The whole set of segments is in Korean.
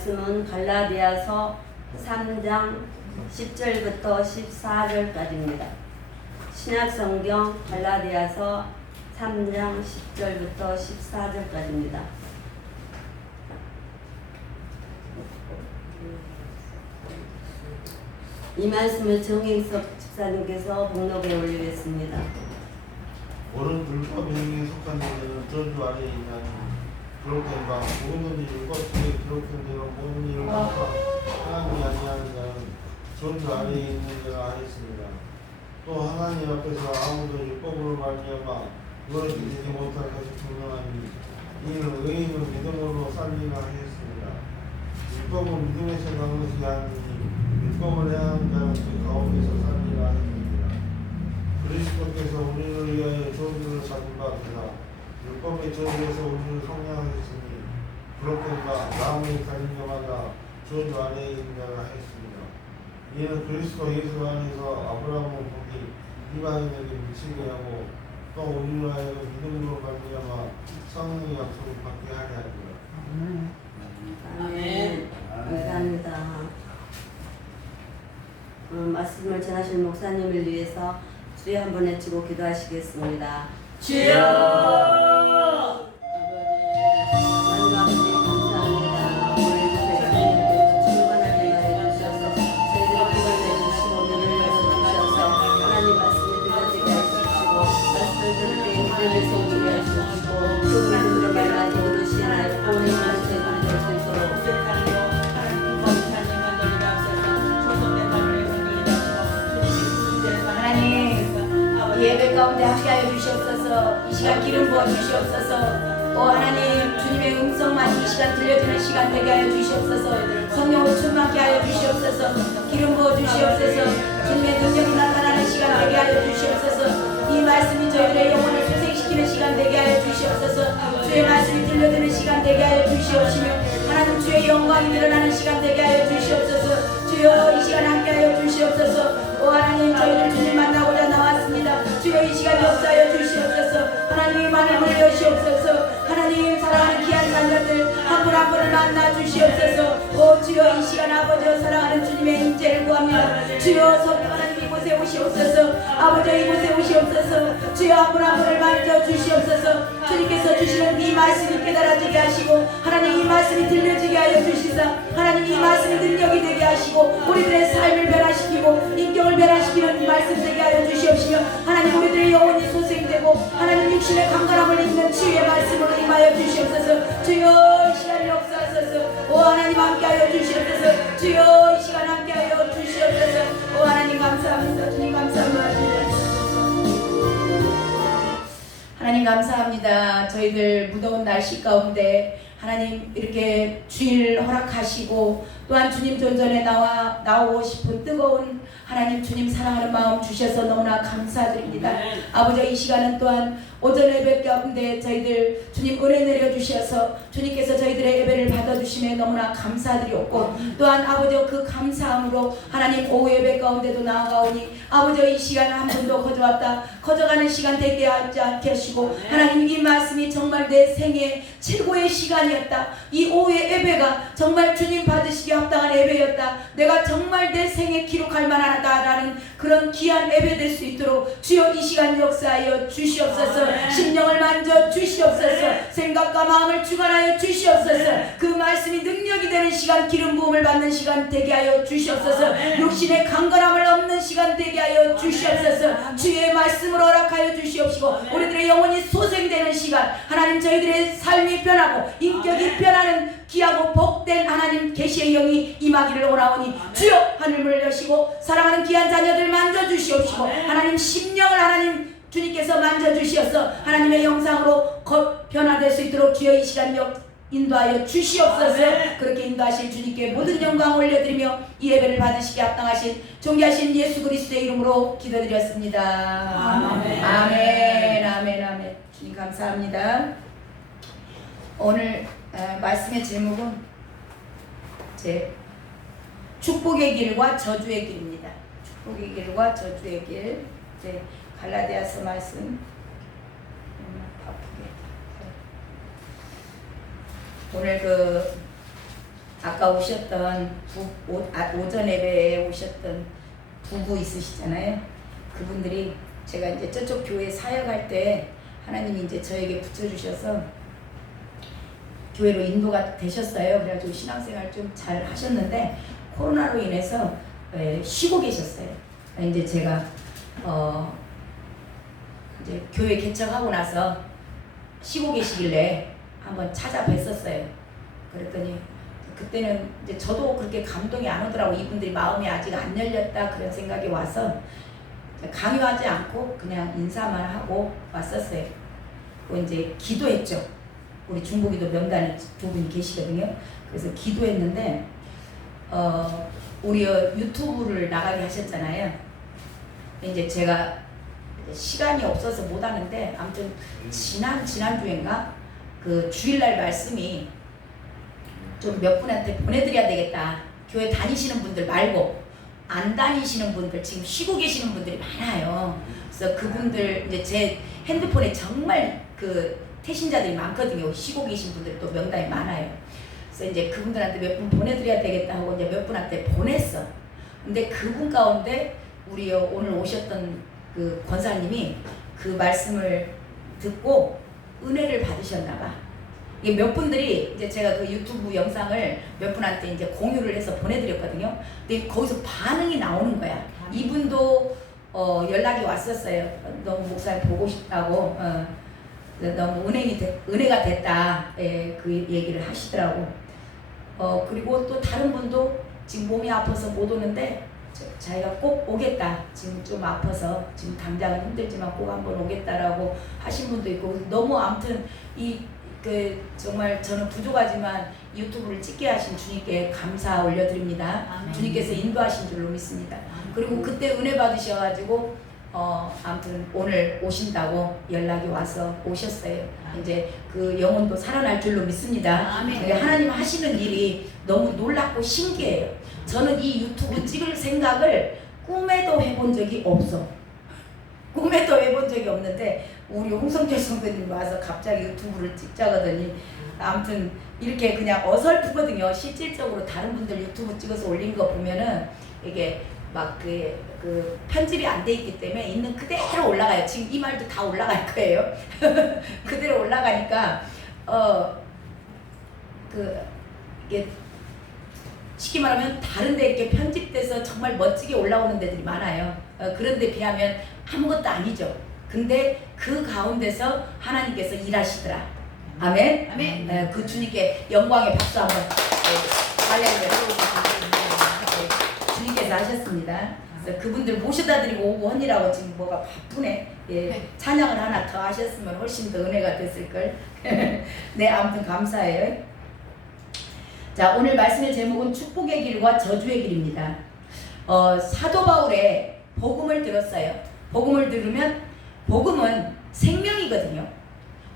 말씀은 갈라디아서 3장 10절부터 14절까지입니다. 신약성경 갈라디아서 3장 10절부터 14절까지입니다. 이 말씀을 정행석 집사님께서 목록에 올리겠습니다. 오른 율법 행위에 속한 자들은 저주 아래에 있나니 그렇게 막 모든 율법에 그렇게 되어 모든 율법과 하나님이 아니하는 자는 저주 아래에 있는 자가 아니었습니다. 또 하나님 앞에서 아무도 율법으로 말미암아 무너지지 못할 것이 분명하니 이는 의인은 믿음으로 살리라 하였습니다. 율법은 믿음에서 나는 것이 아니니 율법을 행하는 자는 그 가운데서 살리라 하였습니다. 그리스도께서 우리를 위하여 저주를 받은 바 되라. 율법의 저주에서 우리를 성량하셨으니 그렇게가 마음이 달린 자마다 저주 아래에 있는 자가 하였습니다. 이는 그리스도 예수 안에서 아브라함의 복이 이방인에게 미치게 하고 또 우리를 하여금 믿음으로 말미암아 성령의 약속을 받게 하려 합니다. 아멘. 감사합니다. 말씀을 전하실 목사님을 위해서 주여 한번 외치고 기도하시겠습니다. 주여! 예배 가운데 함께하여 주시옵소서. 이 시간 기름 부어 주시옵소서. 오 하나님, 주님의 음성만 이 시간 들려주는 시간 되게 하여 주시옵소서. 성령으로 충만케 하여 주시옵소서. 기름 부어 주시옵소서. 주님의 능력이 나타나는 시간 되게 하여 주시옵소서. 이 주시옵시며 하나님 주의 영광이 드러나는 시간 되게 하여 주시옵소서. 주여 이 시간 함께 하여 주시옵소서. 오 하나님 저희들 주님 만나고자 나왔습니다. 주여 이 시간 역사하여 주시옵소서. 하나님 만을 물려주시옵소서. 하나님 사랑하는 귀한 자녀들 한 분 한 분을 만나 주시옵소서. 오 주여 이 시간 아버지 사랑하는 주님의 임재를 구합니다. 주여 성령 하나님 이곳에 오시옵소서. 아버지 이곳에 오시옵소서. 주여 한 분 한 분을 만져 주시옵소서. 주님께서 주시는 이 말씀이 깨달아지게 하시고 하나님 이 말씀이 들려지게 하여 주시사 하나님 이 말씀이 능력이 되게 하시고 우리들의 삶을 변화시키고 인격을 변화시키는 말씀 되게 하여 주시옵시며 하나님 우리들의 영혼이 소생되고 하나님 육신의 강건함을 입는 치유의 말씀으로 임하여 주시옵소서. 주여 이 시간 역사하소서. 오 하나님 함께하여 주시옵소서. 주여 이 시간 함께하여 주시옵소서. 오 하나님 감사합니다. 주님 감사합니다. 하나님 감사합니다. 저희들 무더운 날씨 가운데 하나님 이렇게 주일 허락하시고 또한 주님 존전에 나오고 싶은 뜨거운 하나님 주님 사랑하는 마음 주셔서 너무나 감사드립니다. 아버지 이 시간은 또한 오전 예배 가운데 저희들 주님 은혜 내려주셔서 주님께서 저희들의 예배를 받아주심에 너무나 감사드리옵고 또한 아버지 그 감사함으로 하나님 오후 예배 가운데도 나아가오니 아버지 이 시간 한 분도 거저가는 시간 되게 하지 않게 하시고 하나님 이 말씀이 정말 내 생애 최고의 시간이었다. 이 오후의 예배가 정말 주님 받으시기에 합당한 예배였다. 내가 정말 내 생에 기록할 만하다라는 그런 귀한 예배 될 수 있도록 주여 이 시간 역사하여 주시옵소서. 심령을 만져 주시옵소서. 생각과 마음을 주관하여 주시옵소서. 그 말씀이 능력이 되는 시간 기름 부음을 받는 시간 되게 하여 주시옵소서. 육신의 강건함을 얻는 시간 되게 하여 주시옵소서. 주의 말씀으로 허락하여 주시옵시고 우리들의 영혼이 소생되는 시간 하나님 저희들의 삶이 변하고 인격이 변하는 귀하고 복된 하나님 계시의 영이 임하기를 원하오니 주여 하늘을 여시고 사랑하는 귀한 자녀들 만져주시옵시고 하나님 심령을 하나님 주님께서 만져주시어서 하나님의 영상으로 변화될 수 있도록 주여 이 시간 인도하여 주시옵소서. 그렇게 인도하실 주님께 모든 영광 올려드리며 이 예배를 받으시기 합당하신 존귀하신 예수 그리스도의 이름으로 기도드렸습니다. 아멘. 아멘. 아멘. 아멘. 주님 감사합니다. 오늘 말씀의 제목은 제 축복의 길과 저주의 길입니다. 축복의 길과 저주의 길. 네, 갈라디아서 말씀. 오늘 아까 오셨던 오전 예배에 오셨던 부부 있으시잖아요. 그분들이 제가 이제 저쪽 교회 사역할 때 하나님이 이제 저에게 붙여주셔서 교회로 인도가 되셨어요. 그래가지고 신앙생활 좀 잘 하셨는데 코로나로 인해서 쉬고 계셨어요. 이제 제가 이제 교회 개척하고 나서 쉬고 계시길래 한번 찾아뵀었어요. 그랬더니 그때는 이제 저도 그렇게 감동이 안 오더라고. 이분들이 마음이 아직 안 열렸다 그런 생각이 와서 강요하지 않고 그냥 인사만 하고 왔었어요. 그리고 이제 기도했죠. 우리 중보기도 명단에 두 분이 계시거든요. 그래서 기도했는데 우리 유튜브를 나가게 하셨잖아요. 이제 제가 시간이 없어서 못 하는데 아무튼 지난주인가 그 주일날 말씀이 좀 몇 분한테 보내드려야 되겠다. 교회 다니시는 분들 말고 안 다니시는 분들 지금 쉬고 계시는 분들이 많아요. 그래서 그분들 이제 제 핸드폰에 정말 그 태신자들이 많거든요. 쉬고 계신 분들도 명단이 많아요. 그래서 이제 그분들한테 몇 분 보내드려야 되겠다 하고 이제 몇 분한테 보냈어. 근데 그분 가운데 우리 오늘 오셨던 그 권사님이 그 말씀을 듣고 은혜를 받으셨나봐. 이게 몇 분들이 이제 제가 그 유튜브 영상을 몇 분한테 이제 공유를 해서 보내드렸거든요. 근데 거기서 반응이 나오는 거야. 이분도 연락이 왔었어요. 너무 목사님 보고 싶다고. 너무 은혜가 됐다. 그 얘기를 하시더라고. 그리고 또 다른 분도 지금 몸이 아파서 못 오는데 자기가 꼭 오겠다. 지금 좀 아파서 지금 당장은 힘들지만 꼭 한번 오겠다라고 하신 분도 있고 너무 아무튼 정말 저는 부족하지만 유튜브를 찍게 하신 주님께 감사 올려드립니다. 아멘. 주님께서 인도하신 줄로 믿습니다. 아멘. 그리고 그때 은혜 받으셔가지고 아무튼 오늘 오신다고 연락이 와서 오셨어요. 이제 그 영혼도 살아날 줄로 믿습니다. 아멘. 하나님 하시는 일이 너무 놀랍고 신기해요. 저는 이 유튜브 찍을 생각을 꿈에도 해본 적이 없어. 꿈에도 해본 적이 없는데 우리 홍성철 선배님 와서 갑자기 유튜브를 찍자거더니 아무튼 이렇게 그냥 어설프거든요. 실질적으로 다른 분들 유튜브 찍어서 올린 거 보면은 이게 막 그 편집이 안 돼 있기 때문에 있는 그대로 올라가요. 지금 이 말도 다 올라갈 거예요. 그대로 올라가니까 이게 쉽게 말하면 다른 데 이렇게 편집돼서 정말 멋지게 올라오는 데들이 많아요. 그런데 비하면 아무것도 아니죠. 근데 그 가운데서 하나님께서 일하시더라. 아멘. 아멘. 그 주님께 영광의 박수 한번. 할렐루야. 주님께서 하셨습니다. 그래서 그분들 모셔다 드리고 오고 하니라고 지금 뭐가 바쁘네. 예, 찬양을 하나 더 하셨으면 훨씬 더 은혜가 됐을걸. 네, 아무튼 감사해요. 자, 오늘 말씀의 제목은 축복의 길과 저주의 길입니다. 사도 바울의 복음을 들었어요. 복음을 들으면 복음은 생명이거든요.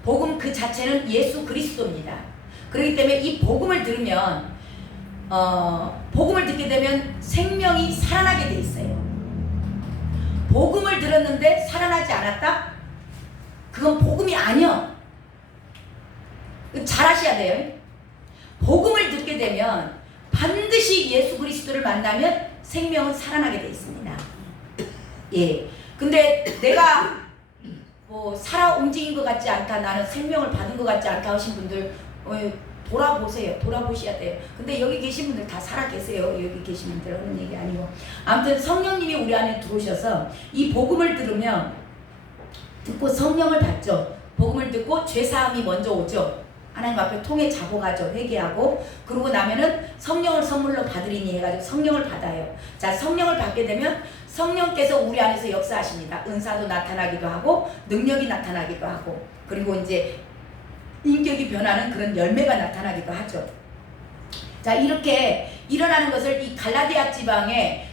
복음 그 자체는 예수 그리스도입니다. 그렇기 때문에 이 복음을 들으면 복음을 듣게 되면 생명이 살아나게 돼 있어요. 복음을 들었는데 살아나지 않았다? 그건 복음이 아니야. 잘 아셔야 돼요. 복음을 듣게 되면 반드시 예수 그리스도를 만나면 생명은 살아나게 돼 있습니다. 예. 근데 내가 뭐 살아 움직인 것 같지 않다, 나는 생명을 받은 것 같지 않다 하신 분들 돌아보세요. 돌아보셔야 돼요. 근데 여기 계신 분들 다 살아 계세요. 여기 계신 분들 하는 얘기 아니고. 아무튼 성령님이 우리 안에 들어오셔서 이 복음을 들으면 듣고 성령을 받죠. 복음을 듣고 죄사함이 먼저 오죠. 하나님 앞에 통해 자복하죠. 회개하고. 그러고 나면은 성령을 선물로 받으리니 해가지고 성령을 받아요. 자, 성령을 받게 되면 성령께서 우리 안에서 역사하십니다. 은사도 나타나기도 하고 능력이 나타나기도 하고 그리고 이제 인격이 변하는 그런 열매가 나타나기도 하죠. 자, 이렇게 일어나는 것을 이 갈라디아 지방의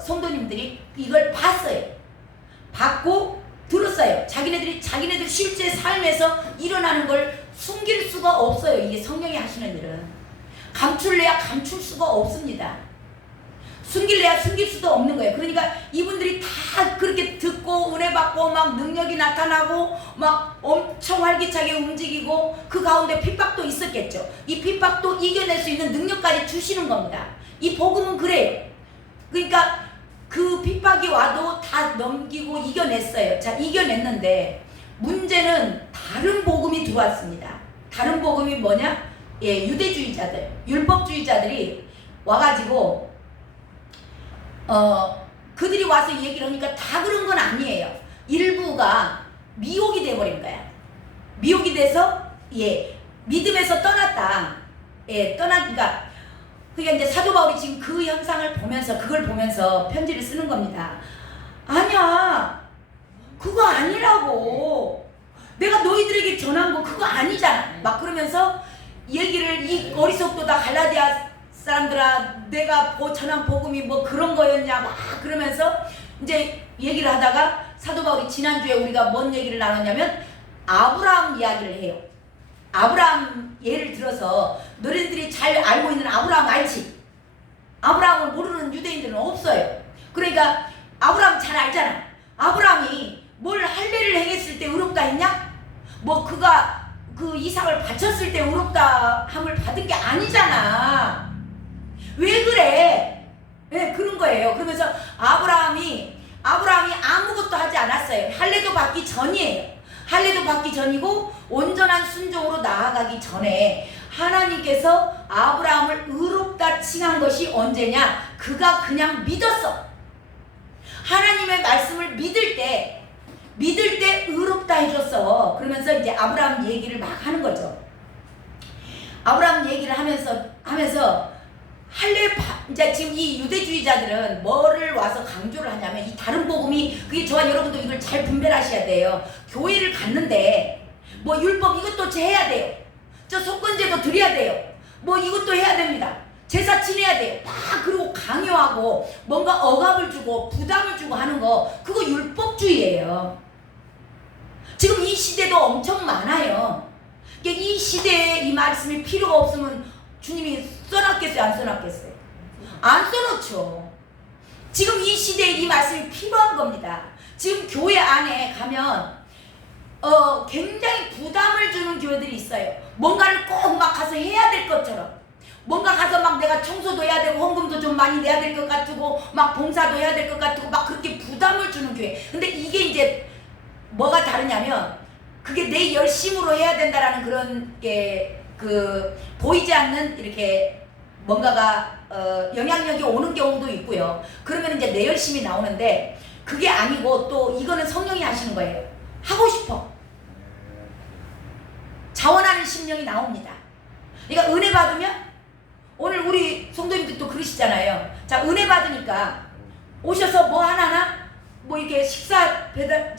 성도님들이 이걸 봤어요. 봤고 들었어요. 자기네들 실제 삶에서 일어나는 걸 숨길 수가 없어요. 이게 성령이 하시는 일은. 감출래야 감출 수가 없습니다. 숨길래야 숨길 수도 없는 거예요. 그러니까 이분들이 다 그렇게 듣고 은혜 받고 막 능력이 나타나고 막 엄청 활기차게 움직이고 그 가운데 핍박도 있었겠죠. 이 핍박도 이겨낼 수 있는 능력까지 주시는 겁니다. 이 복음은 그래요. 그러니까 그 핍박이 와도 다 넘기고 이겨냈어요. 자, 이겨냈는데 문제는 다른 복음이 들어왔습니다. 다른 복음이 뭐냐? 예, 유대주의자들, 율법주의자들이 와가지고 그들이 와서 얘기를 하니까 다 그런 건 아니에요. 일부가 미혹이 돼버린 거야. 미혹이 돼서 예, 믿음에서 떠났다. 예, 그러니까 이제 사도 바울이 지금 그 현상을 보면서 그걸 보면서 편지를 쓰는 겁니다. 아니야, 그거 아니라고. 내가 너희들에게 전한 거 그거 아니잖아. 막 그러면서 얘기를 이 어리석도다 갈라디아 사람들아, 내가 전한 복음이 뭐 그런 거였냐 막 그러면서 이제 얘기를 하다가 사도 바울이 지난주에 우리가 뭔 얘기를 나눴냐면 아브라함 이야기를 해요. 아브라함 예를 들어서 너희들이 잘 알고 있는 아브라함 알지? 아브라함을 모르는 유대인들은 없어요. 그러니까 아브라함 잘 알잖아. 아브라함이 뭘 할례를 행했을 때 의롭다 했냐? 뭐 그가 그 이삭을 바쳤을 때 의롭다 함을 받은 게 아니잖아. 왜 그래? 네, 그런 거예요. 그러면서 아브라함이 아무것도 하지 않았어요. 할례도 받기 전이에요. 할례도 받기 전이고 온전한 순종으로 나아가기 전에 하나님께서 아브라함을 의롭다 칭한 것이 언제냐? 그가 그냥 믿었어. 하나님의 말씀을 믿을 때 의롭다 해줬어. 그러면서 이제 아브라함 얘기를 막 하는 거죠. 아브라함 얘기를 하면서 이제 지금 이 유대주의자들은 뭐를 와서 강조를 하냐면 이 다른 복음이 그게 저와 여러분도 이걸 잘 분별하셔야 돼요. 교회를 갔는데 뭐 율법 이것도 해야 돼요. 저 속건제도 드려야 돼요. 뭐 이것도 해야 됩니다. 제사 지내야 돼요. 막 그리고 강요하고 뭔가 억압을 주고 부담을 주고 하는 거 그거 율법주의예요. 지금 이 시대도 엄청 많아요. 그러니까 이 시대에 이 말씀이 필요가 없으면 주님이 써놨겠어요? 안 써놨겠어요? 안 써놓죠. 지금 이 시대에 이 말씀이 필요한 겁니다. 지금 교회 안에 가면 굉장히 부담을 주는 교회들이 있어요. 뭔가를 꼭 막 가서 해야 될 것처럼, 뭔가 가서 막 내가 청소도 해야 되고 헌금도 좀 많이 내야 될 것 같고 막 봉사도 해야 될 것 같고 막 그렇게 부담을 주는 교회. 근데 이게 이제 뭐가 다르냐면 그게 내 열심으로 해야 된다라는 그런 게 그 보이지 않는 이렇게 뭔가가 영향력이 오는 경우도 있고요. 그러면 이제 내 열심이 나오는데 그게 아니고 또 이거는 성령이 하시는 거예요. 하고 싶어. 자원하는 심령이 나옵니다. 그러니까 은혜 받으면 오늘 우리 성도님들도 그러시잖아요. 자, 은혜 받으니까 오셔서 뭐 하나나 뭐 이렇게 식사 배달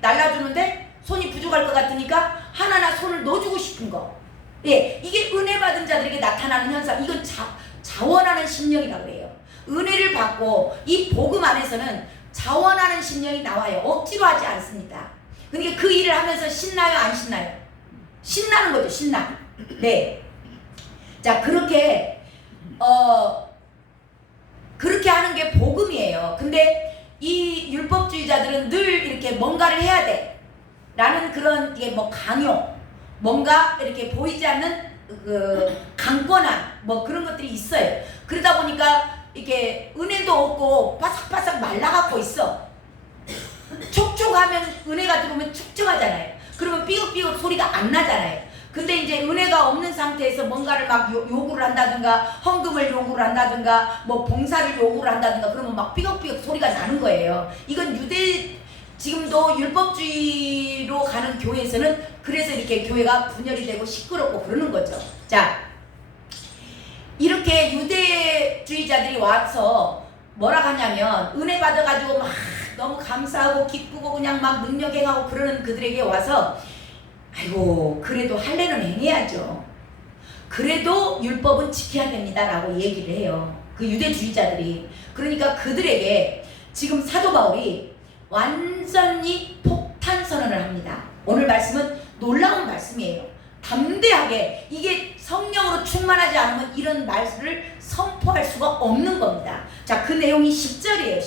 날라주는데 손이 부족할 것 같으니까 하나나 손을 넣어주고 싶은 거. 예, 이게 은혜 받은 자들에게 나타나는 현상. 이건 자원하는 심령이라고 그래요. 은혜를 받고 이 복음 안에서는 자원하는 심령이 나와요. 억지로 하지 않습니다. 그러니까 그 일을 하면서 신나요, 안 신나요? 신나는 거죠, 신나. 네. 자, 그렇게 하는 게 복음이에요. 근데 이 율법주의자들은 늘 이렇게 뭔가를 해야 돼 라는 그런 이게 뭐 강요, 뭔가 이렇게 보이지 않는 그 강권한 뭐 그런 것들이 있어요. 그러다 보니까 이렇게 은혜도 없고 바삭바삭 말라갖고 있어. 촉촉하면 은혜가 들어오면 축축하잖아요. 그러면 삐걱삐걱 소리가 안 나잖아요. 근데 이제 은혜가 없는 상태에서 뭔가를 막 요구를 한다든가 헌금을 요구를 한다든가 뭐 봉사를 요구를 한다든가 그러면 막 삐걱삐걱 소리가 나는 거예요. 이건 지금도 율법주의로 가는 교회에서는 그래서 이렇게 교회가 분열이 되고 시끄럽고 그러는 거죠. 자, 이렇게 유대주의자들이 와서 뭐라 하냐면 은혜 받아가지고 막 너무 감사하고 기쁘고 그냥 막 능력 행하고 그러는 그들에게 와서 아이고 그래도 할례는 행해야죠. 그래도 율법은 지켜야 됩니다 라고 얘기를 해요. 그 유대주의자들이. 그러니까 그들에게 지금 사도 바울이 완전히 폭탄 선언을 합니다. 오늘 말씀은 놀라운 말씀이에요. 담대하게 이게 성령으로 충만하지 않으면 이런 말씀을 선포할 수가 없는 겁니다. 자, 그 내용이 10절이에요.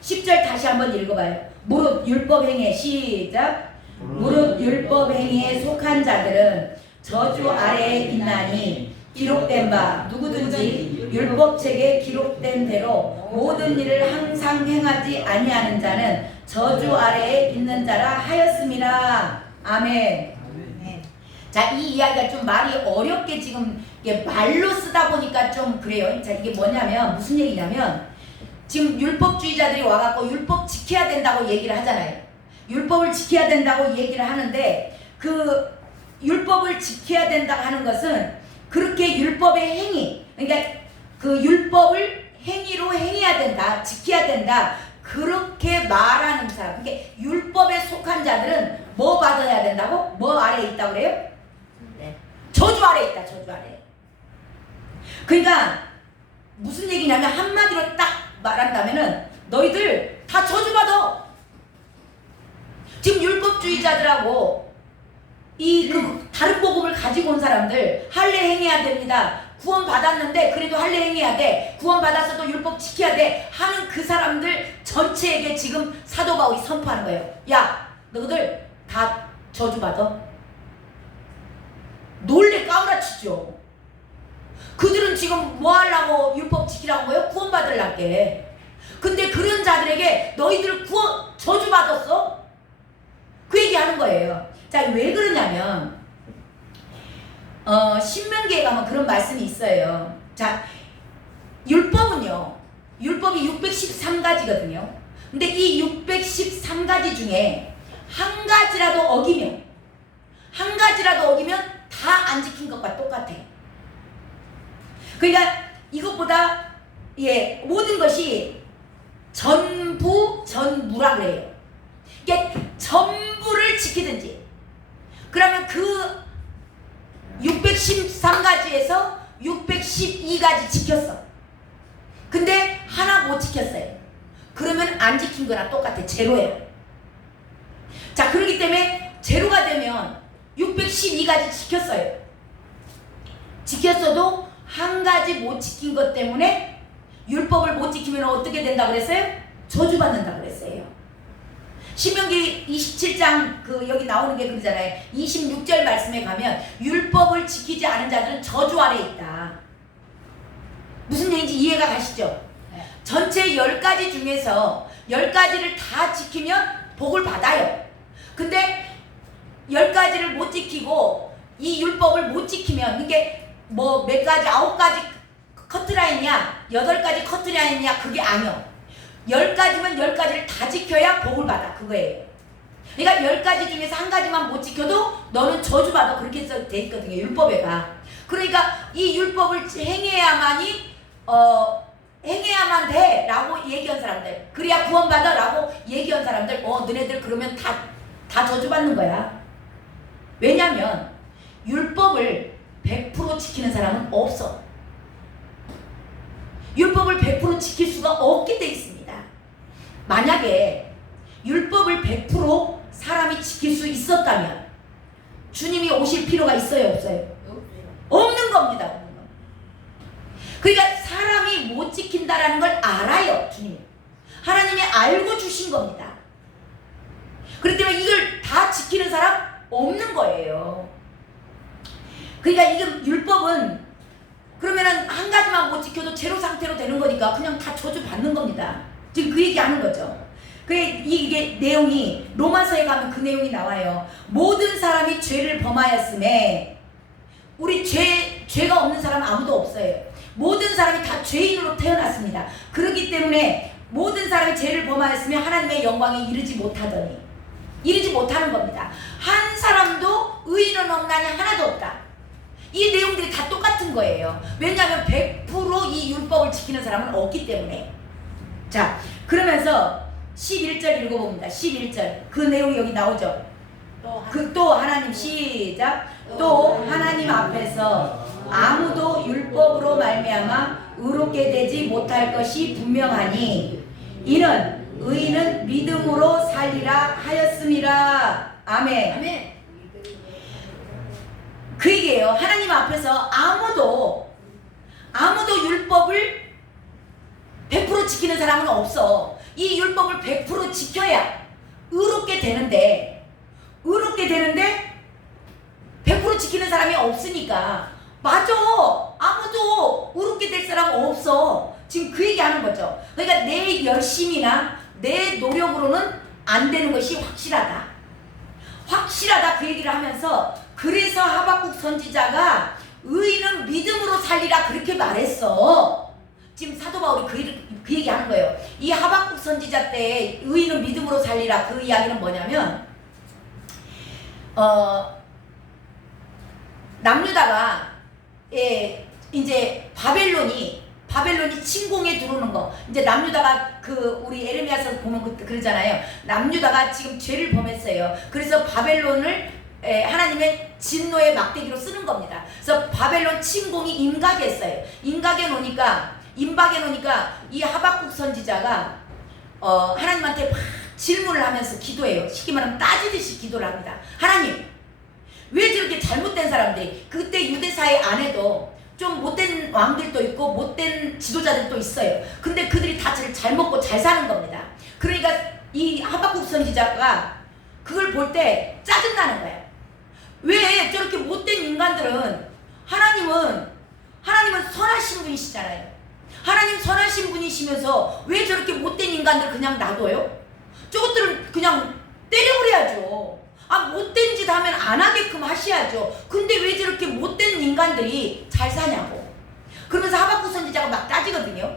10절 다시 한번 읽어봐요. 무릇 율법 행위에 시작. 무릇 율법 행위에 속한 자들은 저주 아래에 있나니 기록된 바 누구든지 율법책에 기록된 대로 모든 일을 항상 행하지 아니하는 자는 저주 아래에 있는 자라 하였음이라. 아멘. 자, 이 이야기가 좀 말이 어렵게 지금 이게 말로 쓰다 보니까 좀 그래요. 자, 이게 뭐냐면 무슨 얘기냐면 지금 율법주의자들이 와갖고 율법 지켜야 된다고 얘기를 하잖아요. 율법을 지켜야 된다고 얘기를 하는데 그 율법을 지켜야 된다고 하는 것은 그렇게 율법의 행위, 그러니까 그 율법을 행위로 행해야 된다, 지켜야 된다, 그렇게 말하는 사람. 그러니까 율법에 속한 자들은 뭐 받아야 된다고? 뭐 아래에 있다고 그래요? 네. 저주 아래에 있다, 저주 아래. 그러니까 무슨 얘기냐면 한마디로 딱 말한다면은 너희들 다 저주받아. 지금 율법주의자들하고 그 다른 복음을 가지고 온 사람들 할례 행해야 됩니다. 구원 받았는데 그래도 할례 행해야 돼. 구원 받았어도 율법 지켜야 돼. 하는 그 사람들 전체에게 지금 사도 바울이 선포하는 거예요. 야, 너희들 다 저주받아. 놀래 까무라치죠. 그들은 지금 뭐 하려고 율법 지키라고 거예요? 구원 받으려고. 근데 그런 자들에게 너희들 저주받았어? 그 얘기하는 거예요. 자, 왜 그러냐면 신명기에 가면 그런 말씀이 있어요. 자, 율법은요, 율법이 613가지거든요. 근데 이 613가지 중에 한 가지라도 어기면 다 안 지킨 것과 똑같아요. 그러니까 이것보다 모든 것이 전부라 그래요. 그러니까 전부를 지키든지 그러면 그 613가지에서 612 612가지 지켰어. 근데 하나 못 지켰어요. 그러면 안 지킨 거랑 똑같아. 제로야. 자, 그렇기 때문에 제로가 되면 612가지 지켰어요. 지켰어도 한 가지 못 지킨 것 때문에 율법을 못 지키면 어떻게 된다 그랬어요? 저주받는다 그랬어요. 신명기 27장 여기 나오는 게 그러잖아요. 26절 말씀에 가면 율법을 지키지 않은 자들은 저주 아래 있다. 무슨 얘기인지 이해가 가시죠? 전체 10가지 중에서 10가지를 다 지키면 복을 받아요. 근데 10가지를 못 지키고 이 율법을 못 지키면 이게 뭐 몇 가지 9가지 커트라인이야 8가지 커트라인이야 그게 아니요. 10가지면 10가지를 다 지켜야 복을 받아. 그거예요. 그러니까 10가지 중에서 한 가지만 못 지켜도 너는 저주받아. 그렇게 돼 있거든요. 율법에가. 그러니까 이 율법을 행해야만이 행해야만 돼 라고 얘기한 사람들, 그래야 구원받아 라고 얘기한 사람들, 너네들 그러면 다 저주받는 거야. 왜냐면 율법을 100% 지키는 사람은 없어. 율법을 100% 지킬 수가 없게 돼 있습니다. 만약에 율법을 100% 사람이 지킬 수 있었다면 주님이 오실 필요가 있어요, 없어요? 없는 겁니다. 없는 겁니다. 그러니까 사람이 못 지킨다라는 걸 알아요, 주님. 하나님이 알고 주신 겁니다. 그렇기 때문에 이걸 다 지키는 사람 없는 거예요. 그러니까 이게 율법은 그러면은 한 가지만 못 지켜도 제로 상태로 되는 거니까 그냥 다 저주 받는 겁니다. 지금 그 얘기 하는 거죠. 이게 내용이 로마서에 가면 그 내용이 나와요. 모든 사람이 죄를 범하였음에 우리 죄가 없는 사람 아무도 없어요. 모든 사람이 다 죄인으로 태어났습니다. 그렇기 때문에 모든 사람이 죄를 범하였으며 하나님의 영광에 이르지 못하는 겁니다. 한 사람도 의인은 없나니 하나도 없다. 이 내용들이 다 똑같은 거예요. 왜냐하면 100% 이 율법을 지키는 사람은 없기 때문에. 자, 그러면서 11절 읽어봅니다. 11절 그 내용이 여기 나오죠. 또 하나님 시작. 또 하나님 앞에서 아무도 율법으로 말미암아 의롭게 되지 못할 것이 분명하니 이는 의인은 믿음으로 살리라 하였음이라. 아멘. 아멘. 그 얘기예요. 하나님 앞에서 아무도 율법을 100% 지키는 사람은 없어. 이 율법을 100% 지켜야 의롭게 되는데 100% 지키는 사람이 없으니까 맞아. 아무도 의롭게 될 사람 없어. 지금 그 얘기하는 거죠. 그러니까 내 열심이나 내 노력으로는 안 되는 것이 확실하다 그 얘기를 하면서, 그래서 하박국 선지자가 의인은 믿음으로 살리라 그렇게 말했어. 지금 사도 바울이 그 얘기 하는 거예요. 이 하박국 선지자 때 의인은 믿음으로 살리라 그 이야기는 뭐냐면 남유다가 이제 바벨론이 침공에 들어오는 거. 이제 남유다가 우리 에레미야서 보면 그러잖아요. 남유다가 지금 죄를 범했어요. 그래서 바벨론을 하나님의 진노의 막대기로 쓰는 겁니다. 그래서 바벨론 침공이 임박했어요. 임박해 놓으니까 이 하박국 선지자가 하나님한테 막 질문을 하면서 기도해요. 쉽게 말하면 따지듯이 기도를 합니다. 하나님, 왜 저렇게 잘못된 사람들이, 그때 유대사회 안에도 좀 못된 왕들도 있고 못된 지도자들도 있어요. 근데 그들이 다 잘 먹고 잘 사는 겁니다. 그러니까 이 하박국 선지자가 그걸 볼 때 짜증나는 거야. 왜 저렇게 못된 인간들은, 하나님은 선하신 분이시잖아요. 하나님 선하신 분이시면서 왜 저렇게 못된 인간들 그냥 놔둬요? 저것들은 그냥 때려버려야죠. 못된 짓 하면 안 하게끔 하셔야죠. 근데 왜 저렇게 못된 인간들이 잘 사냐고. 그러면서 하박국 선지자가 막 따지거든요.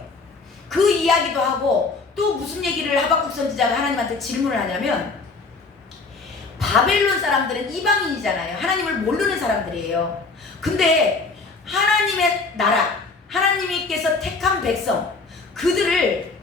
그 이야기도 하고, 또 무슨 얘기를 하박국 선지자가 하나님한테 질문을 하냐면, 바벨론 사람들은 이방인이잖아요. 하나님을 모르는 사람들이에요. 근데 하나님의 나라, 하나님께서 택한 백성, 그들을,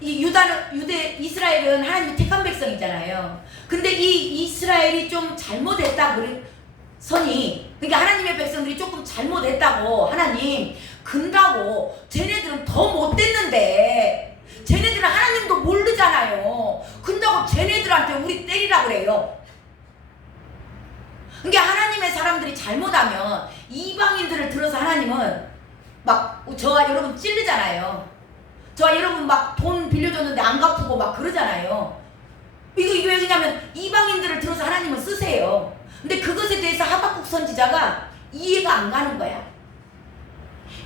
이스라엘은 하나님이 택한 백성이잖아요. 근데 이 이스라엘이 좀 잘못했다 그러니까 하나님의 백성들이 조금 잘못했다고, 하나님 근다고 쟤네들은 더 못됐는데 쟤네들은 하나님도 모르잖아요. 근다고 쟤네들한테 우리 때리라 그래요. 그러니까 하나님의 사람들이 잘못하면 이방인들을 들어서 하나님은 막 저와 여러분 찌르잖아요. 저와 여러분 막 돈 빌려줬는데 안 갚고 막 그러잖아요. 이거 왜 그러냐면 이방인들을 들어서 하나님은 쓰세요. 근데 그것에 대해서 하박국 선지자가 이해가 안 가는 거야.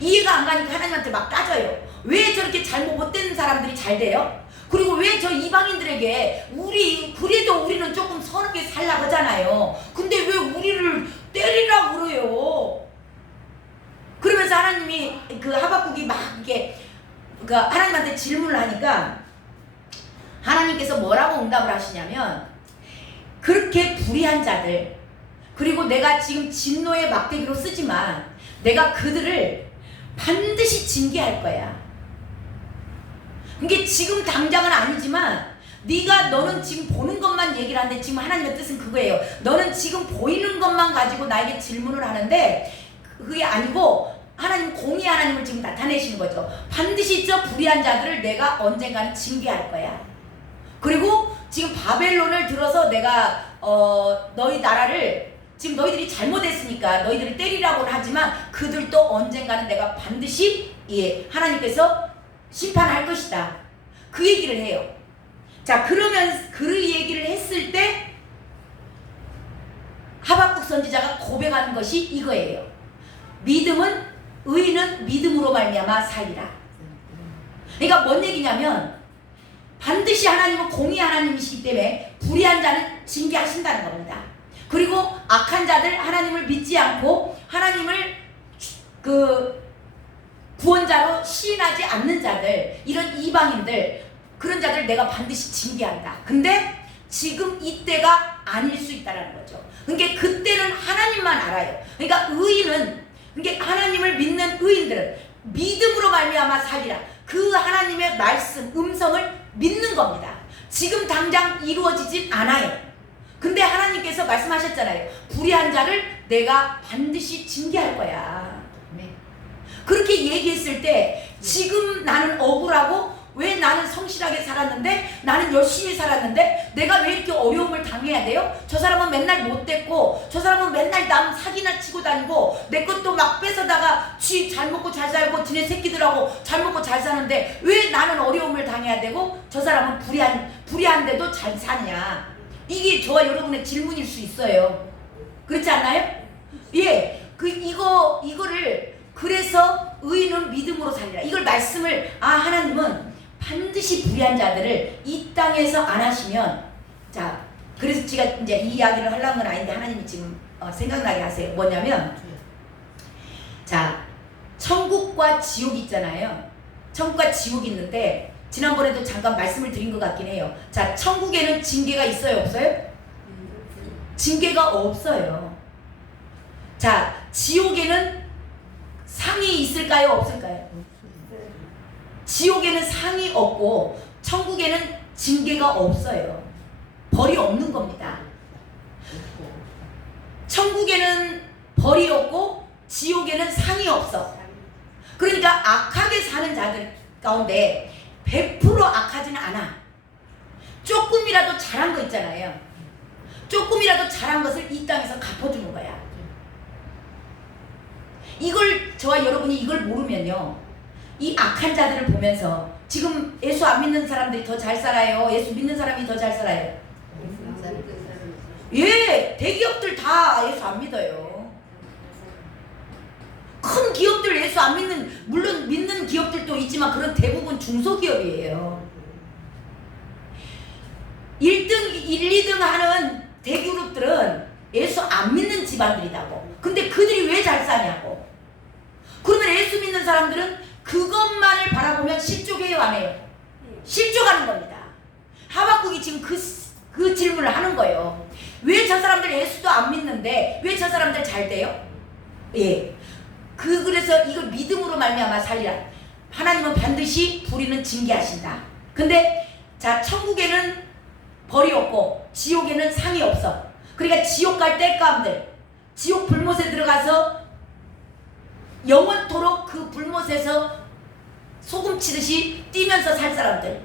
이해가 안 가니까 하나님한테 막 따져요. 왜 저렇게 잘못 못된 사람들이 잘 돼요? 그리고 왜 저 이방인들에게 그래도 우리는 조금 선하게 살라고 하잖아요. 근데 왜 우리를 때리라고 그래요? 그러면서 하나님이 그 하박국이 막 이렇게 그 하나님한테 질문을 하니까 하나님께서 뭐라고 응답을 하시냐면 그렇게 불의한 자들 그리고 내가 지금 진노의 막대기로 쓰지만 내가 그들을 반드시 징계할 거야. 이게 지금 당장은 아니지만 너는 지금 보는 것만 얘기를 하는데 지금 하나님의 뜻은 그거예요. 너는 지금 보이는 것만 가지고 나에게 질문을 하는데 그게 아니고 하나님 공의 하나님을 지금 나타내시는 거죠. 반드시 저 불의한 자들을 내가 언젠가는 징계할 거야. 그리고 지금 바벨론을 들어서 내가 너희 나라를 지금 너희들이 잘못했으니까 너희들을 때리라고는 하지만 그들도 언젠가는 내가 반드시 하나님께서 심판할 것이다. 그 얘기를 해요. 자, 그러면 그 얘기를 했을 때 하박국 선지자가 고백하는 것이 이거예요. 의인은 믿음으로 말미암아 살리라. 그러니까 뭔 얘기냐면 반드시 하나님은 공의 하나님이시기 때문에 불의한 자는 징계하신다는 겁니다. 그리고 악한 자들, 하나님을 믿지 않고 하나님을 구원자로 시인하지 않는 자들, 이런 이방인들, 그런 자들 내가 반드시 징계한다. 근데 지금 이때가 아닐 수 있다는 거죠. 그러니까 그때는 하나님만 알아요. 그러니까 그러니까 하나님을 믿는 의인들은 믿음으로 말미암아 살리라. 그 하나님의 말씀, 음성을 믿는 겁니다. 지금 당장 이루어지진 않아요. 근데 하나님께서 말씀하셨잖아요. 불의한 자를 내가 반드시 징계할 거야. 그렇게 얘기했을 때 지금 나는 억울하고 왜 나는 성실하게 살았는데 나는 열심히 살았는데 내가 왜 이렇게 어려움을 당해야 돼요? 저 사람은 맨날 못됐고 저 사람은 맨날 남 사기나 치고 다니고 내 것도 막 뺏어다가 쥐 잘 먹고 잘 살고 지네 새끼들하고 잘 먹고 잘 사는데 왜 나는 어려움을 당해야 되고 저 사람은 불의한데도 잘 사냐? 이게 저와 여러분의 질문일 수 있어요. 그렇지 않나요? 예, 이거를 그래서 의인은 믿음으로 살리라. 이걸 말씀을 하나님은 반드시 불의한 자들을 이 땅에서 안 하시면 자 그래서 제가 이제 이 이야기를 하려는 건 아닌데 하나님이 지금 생각나게 하세요. 뭐냐면 자 천국과 지옥 있잖아요. 천국과 지옥이 있는데 지난번에도 잠깐 말씀을 드린 것 같긴 해요. 자 천국에는 징계가 있어요 없어요? 징계가 없어요. 자 지옥에는 상이 있을까요 없을까요? 지옥에는 상이 없고 천국에는 징계가 없어요. 벌이 없는 겁니다. 천국에는 벌이 없고 지옥에는 상이 없어. 그러니까 악하게 사는 자들 가운데 100% 악하지는 않아. 조금이라도 잘한 거 있잖아요. 조금이라도 잘한 것을 이 땅에서 갚아주는 거야. 이걸 저와 여러분이 이걸 모르면요. 이 악한 자들을 보면서 지금 예수 안 믿는 사람들이 더 잘 살아요? 예수 믿는 사람이 더 잘 살아요? 예, 대기업들 다 예수 안 믿어요. 큰 기업들 예수 안 믿는, 물론 믿는 기업들도 있지만 그런 대부분 중소기업이에요. 1등, 1, 2등 하는 대기업들은 예수 안 믿는 집안들이라고. 근데 그들이 왜 잘 사냐고. 그러면 예수 믿는 사람들은 그것만을 바라보면 실족해요 안 해요? 실족하는 겁니다. 하박국이 지금 그 질문을 하는 거예요. 왜 저 사람들 예수도 안 믿는데 왜 저 사람들 잘 돼요? 예. 그래서 이걸 믿음으로 말미암아 살리라. 하나님은 반드시 불의는 징계하신다. 근데 자 천국에는 벌이 없고 지옥에는 상이 없어. 그러니까 지옥 갈 땔감들, 지옥 불못에 들어가서 영원토록 그 불못에서 소금 치듯이 뛰면서 살 사람들,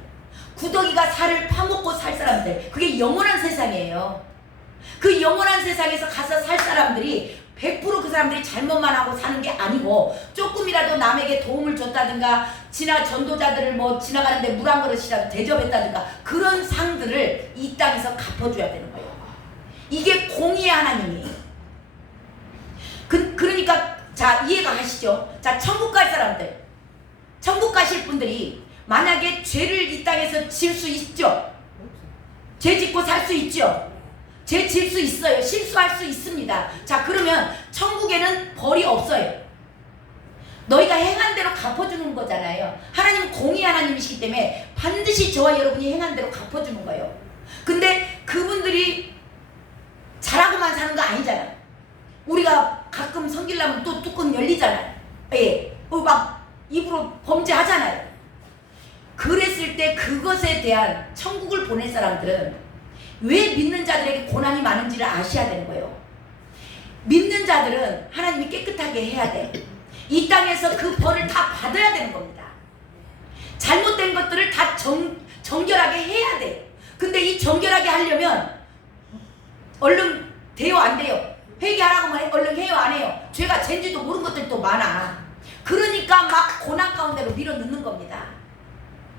구더기가 살을 파먹고 살 사람들, 그게 영원한 세상이에요. 그 영원한 세상에서 가서 살 사람들이 100% 그 사람들이 잘못만 하고 사는 게 아니고 조금이라도 남에게 도움을 줬다든가 전도자들을 뭐 지나가는데 물 한 그릇이라도 대접했다든가 그런 상들을 이 땅에서 갚아줘야 되는 거예요. 이게 공의의 하나님이에요. 그러니까 자, 이해가 가시죠? 자, 천국 갈 사람들, 천국 가실 분들이 만약에 죄를 이 땅에서 지을 수 있죠? 죄 짓고 살 수 있죠? 죄 질 수 있어요. 실수할 수 있습니다. 자, 그러면 천국에는 벌이 없어요. 너희가 행한 대로 갚아주는 거잖아요. 하나님은 공의 하나님이시기 때문에 반드시 저와 여러분이 행한 대로 갚아주는 거예요. 근데 그분들이 잘하고만 사는 거 아니잖아요. 우리가 가끔 섬기려면 또 뚜껑 열리잖아요. 예, 막 입으로 범죄하잖아요. 그랬을 때 그것에 대한 천국을 보낼 사람들은 왜 믿는 자들에게 고난이 많은지를 아셔야 되는 거예요. 믿는 자들은 하나님이 깨끗하게 해야 돼. 이 땅에서 그 벌을 다 받아야 되는 겁니다. 잘못된 것들을 다 정결하게 해야 돼. 근데 이 정결하게 하려면 얼른 돼요, 안 돼요? 회개하라고 하면 얼른 해요, 안 해요? 죄가 죄인지도 모르는 것들도 많아. 그러니까 막 고난 가운데로 밀어 넣는 겁니다.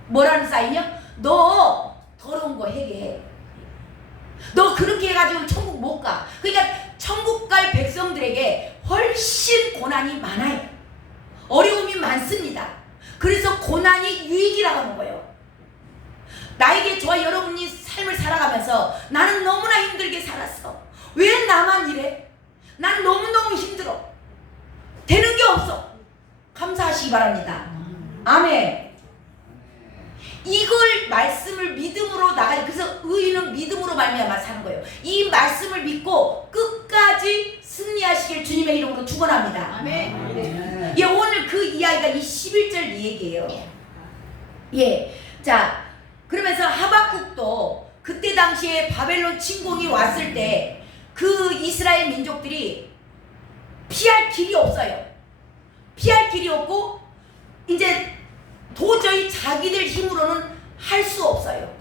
뭐라는 사인이요? 너 더러운 거 회개해. 너 그렇게 해가지고 천국 못 가. 그러니까 천국 갈 백성들에게 훨씬 고난이 많아요. 어려움이 많습니다. 그래서 고난이 유익이라고 하는 거예요. 나에게 저와 여러분이 삶을 살아가면서 나는 너무나 힘들게 살았어. 왜 나만 이래? 난 너무너무 힘들어. 되는 게 없어. 감사하시기 바랍니다. 아멘. 이걸 말씀을 믿음으로 나가요. 그래서 의인은 믿음으로 말미암아 사는 거예요. 이 말씀을 믿고 끝까지 승리하시길 주님의 이름으로 축원합니다. 아멘. 예, 오늘 그 이야기가 이 11절 얘기예요. 예, 자, 그러면서 하박국도 그때 당시에 바벨론 침공이 왔을 때 그 이스라엘 민족들이 피할 길이 없어요. 피할 길이 없고 이제 도저히 자기들 힘으로는 할 수 없어요.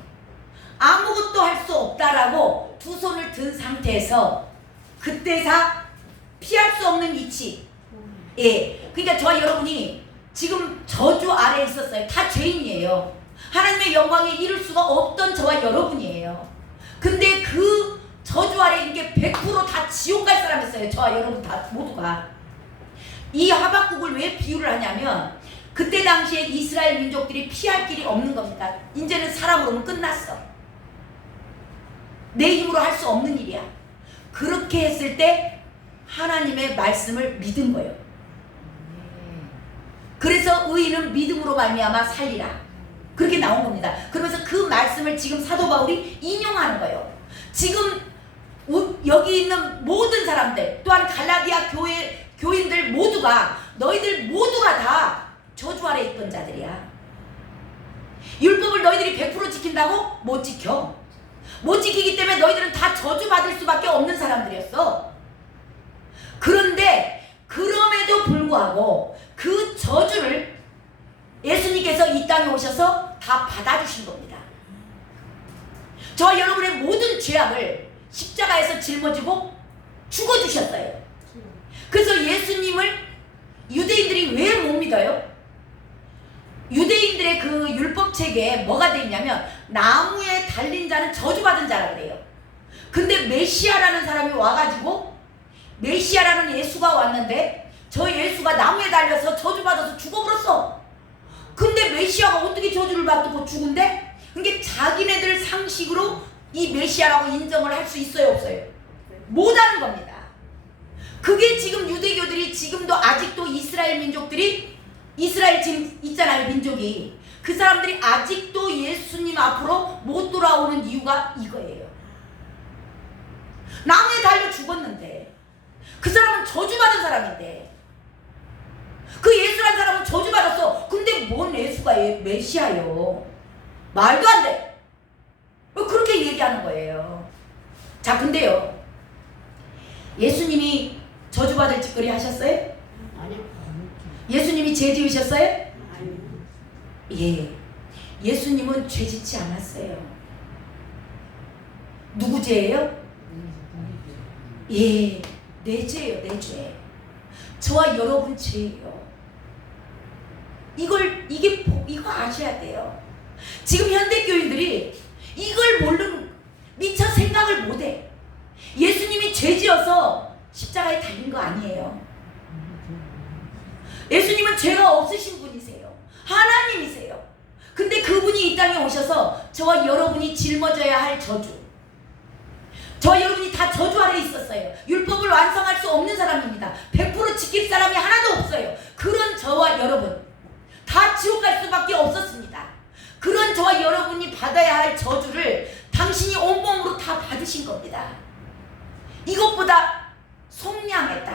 아무것도 할 수 없다라고 두 손을 든 상태에서 그때사 피할 수 없는 위치. 예, 그러니까 저와 여러분이 지금 저주 아래에 있었어요. 다 죄인이에요. 하나님의 영광에 이룰 수가 없던 저와 여러분이에요. 근데 그 저주 아래 이게 100% 다 지옥 갈 사람이었어요. 저와 여러분 다 모두가. 이 하박국을 왜 비유를 하냐면 그때 당시에 이스라엘 민족들이 피할 길이 없는 겁니다. 이제는 사람으로는 끝났어. 내 힘으로 할 수 없는 일이야. 그렇게 했을 때 하나님의 말씀을 믿은 거예요. 그래서 의인은 믿음으로 말미암아 살리라. 그렇게 나온 겁니다. 그러면서 그 말씀을 지금 사도 바울이 인용하는 거예요. 지금 여기 있는 모든 사람들, 또한 갈라디아 교인들 모두가, 너희들 모두가 다 저주 아래 있던 자들이야. 율법을 너희들이 100% 지킨다고? 못 지켜. 못 지키기 때문에 너희들은 다 저주받을 수밖에 없는 사람들이었어. 그런데 그럼에도 불구하고 그 저주를 예수님께서 이 땅에 오셔서 다 받아주신 겁니다. 저와 여러분의 모든 죄악을 십자가에서 짊어지고 죽어주셨어요. 그래서 예수님을 유대인들이 왜 못 믿어요? 유대인들의 그 율법 체계에 뭐가 돼 있냐면 나무에 달린 자는 저주받은 자라 그래요. 근데 메시아라는 사람이 와가지고 메시아라는 예수가 왔는데 저 예수가 나무에 달려서 저주받아서 죽어버렸어. 근데 메시아가 어떻게 저주를 받고 죽은데? 그게 자기네들 상식으로 이 메시아라고 인정을 할 수 있어요, 없어요? 못하는 겁니다. 그게 지금 유대교들이 지금도 아직도 이스라엘 민족들이 이스라엘 지금 있잖아요, 민족이. 그 사람들이 아직도 예수님 앞으로 못 돌아오는 이유가 이거예요. 나무에 달려 죽었는데 그 사람은 저주받은 사람인데 그 예수란 사람은 저주받았어. 근데 뭔 예수가 메시아요? 말도 안 돼. 그렇게 얘기하는 거예요. 자, 근데요, 예수님이 저주받을 짓거리 하셨어요? 아니, 예수님이 죄 지으셨어요? 아니, 예. 예수님은 죄 짓지 않았어요. 누구 죄예요? 예. 내 죄예요, 내 죄. 저와 여러분 죄예요. 이거 아셔야 돼요. 지금 현대교인들이 이걸 모르는, 미처 생각을 못해. 예수님이 죄 지어서 십자가에 달린 거 아니에요. 예수님은 죄가 없으신 분이세요. 하나님이세요. 근데 그분이 이 땅에 오셔서 저와 여러분이 짊어져야 할 저주, 저와 여러분이 다 저주 아래 있었어요. 율법을 완성할 수 없는 사람입니다. 100% 지킬 사람이 하나도 없어요. 그런 저와 여러분 다 지옥 갈 수밖에 없었습니다. 그런 저와 여러분이 받아야 할 저주를 당신이 온몸으로 다 받으신 겁니다. 이것보다 속량했다,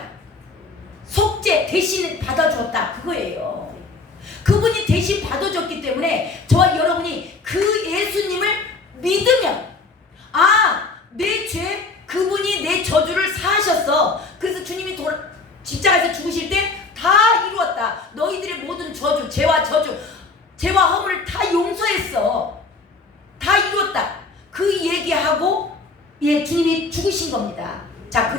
속죄 대신 받아줬다, 그거예요. 그분이 대신 받아줬기 때문에 저와 여러분이 그 예수님을 믿으면, 아, 내 죄, 그분이 내 저주를 사하셨어. 그래서 주님이 십자가에서 죽으실 때 다 이루었다. 너희들의 모든 저주, 죄와 허물을 다 용서했어. 다 이루었다. 그 얘기하고, 예, 주님이 죽으신 겁니다. 자,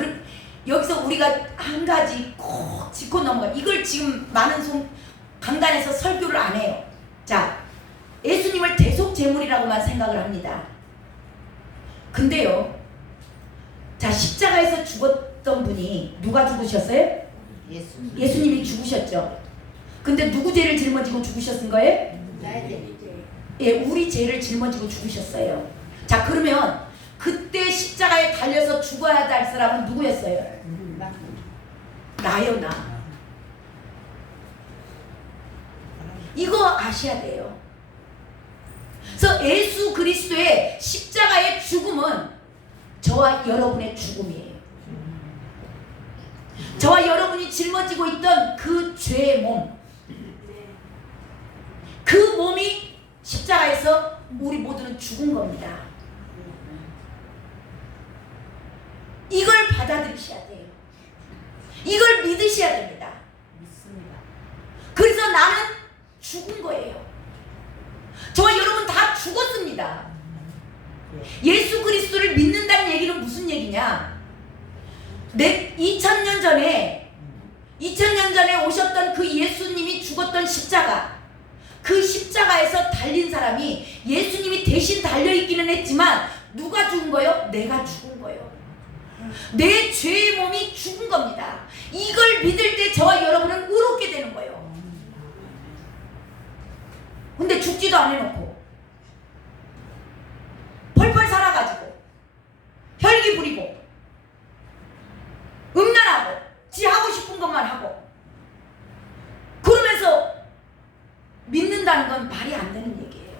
여기서 우리가 한 가지 꼭 짚고 넘어가. 이걸 지금 많은 강단에서 설교를 안 해요. 자, 예수님을 대속제물이라고만 생각을 합니다. 근데요, 자, 십자가에서 죽었던 분이 누가 죽으셨어요? 예수님이 죽으셨죠. 근데 누구 죄를 짊어지고 죽으셨은 거예요? 예, 우리 죄를 짊어지고 죽으셨어요. 자, 그러면 그때 십자가에 달려서 죽어야 할 사람은 누구였어요? 나요, 나. 이거 아셔야 돼요. 그래서 예수 그리스도의 십자가의 죽음은 저와 여러분의 죽음이에요. 저와 여러분이 짊어지고 있던 그 죄의 몸, 그 몸이 십자가에서 우리 모두는 죽은 겁니다. 이걸 받아들이셔야 돼요. 이걸 믿으셔야 됩니다. 그래서 나는 죽은 거예요. 저와 여러분 다 죽었습니다. 예수 그리스도를 믿는다는 얘기는 무슨 얘기냐? 2000년 전에 오셨던 그 예수님이 죽었던 십자가, 그 십자가에서 달린 사람이 예수님이 대신 달려있기는 했지만 누가 죽은 거예요? 내가 죽은 거예요. 내 죄의 몸이 죽은 겁니다. 이걸 믿을 때 저와 여러분은 의롭게 되는 거예요. 근데 죽지도 안 해놓고 펄펄 살아가지고 혈기 부리고 음란하고 지 하고 싶은 것만 하고 그러면서 믿는다는 건 말이 안 되는 얘기예요.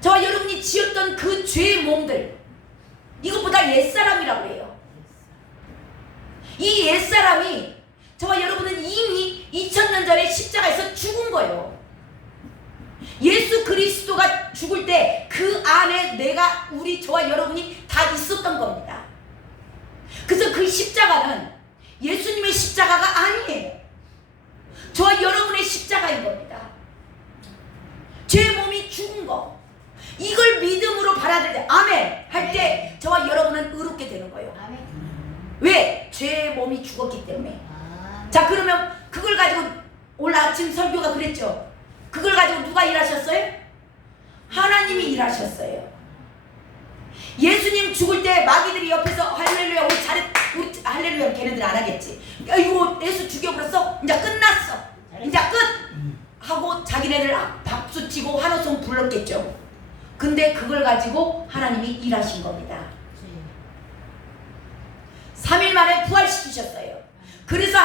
저와 여러분이 지었던 그 죄의 몸들, 이것보다 옛사람이라고 해요. 이 옛사람이 저와 여러분은 이미 2000년 전에 십자가에서 죽은 거예요. 예수 그리스도가 죽을 때 그 안에 저와 여러분이 다 있었던 겁니다. 그래서 그 십자가는 예수님의 십자가가 아니에요. 저와 여러분의 십자가인 겁니다. 제 몸이 죽은 거, 이걸 믿음으로 받아들일 때 아멘 할 때 저와 여러분은 의롭게 되는 거예요. 왜? 죄의 몸이 죽었기 때문에. 자, 그러면 그걸 가지고 오늘 아침 설교가 그랬죠. 그걸 가지고 누가 일하셨어요? 하나님이 일하셨어요. 예수님 죽을 때 마귀들이 옆에서 할렐루야, 우리 할렐루야, 걔네들 안 하겠지. 야, 이거 예수 죽여버렸어? 이제 끝났어. 이제 끝! 하고 자기네들 박수치고 환호성 불렀겠죠. 근데 그걸 가지고 하나님이 일하신 겁니다. 3일 만에 부활시키셨어요. 그래서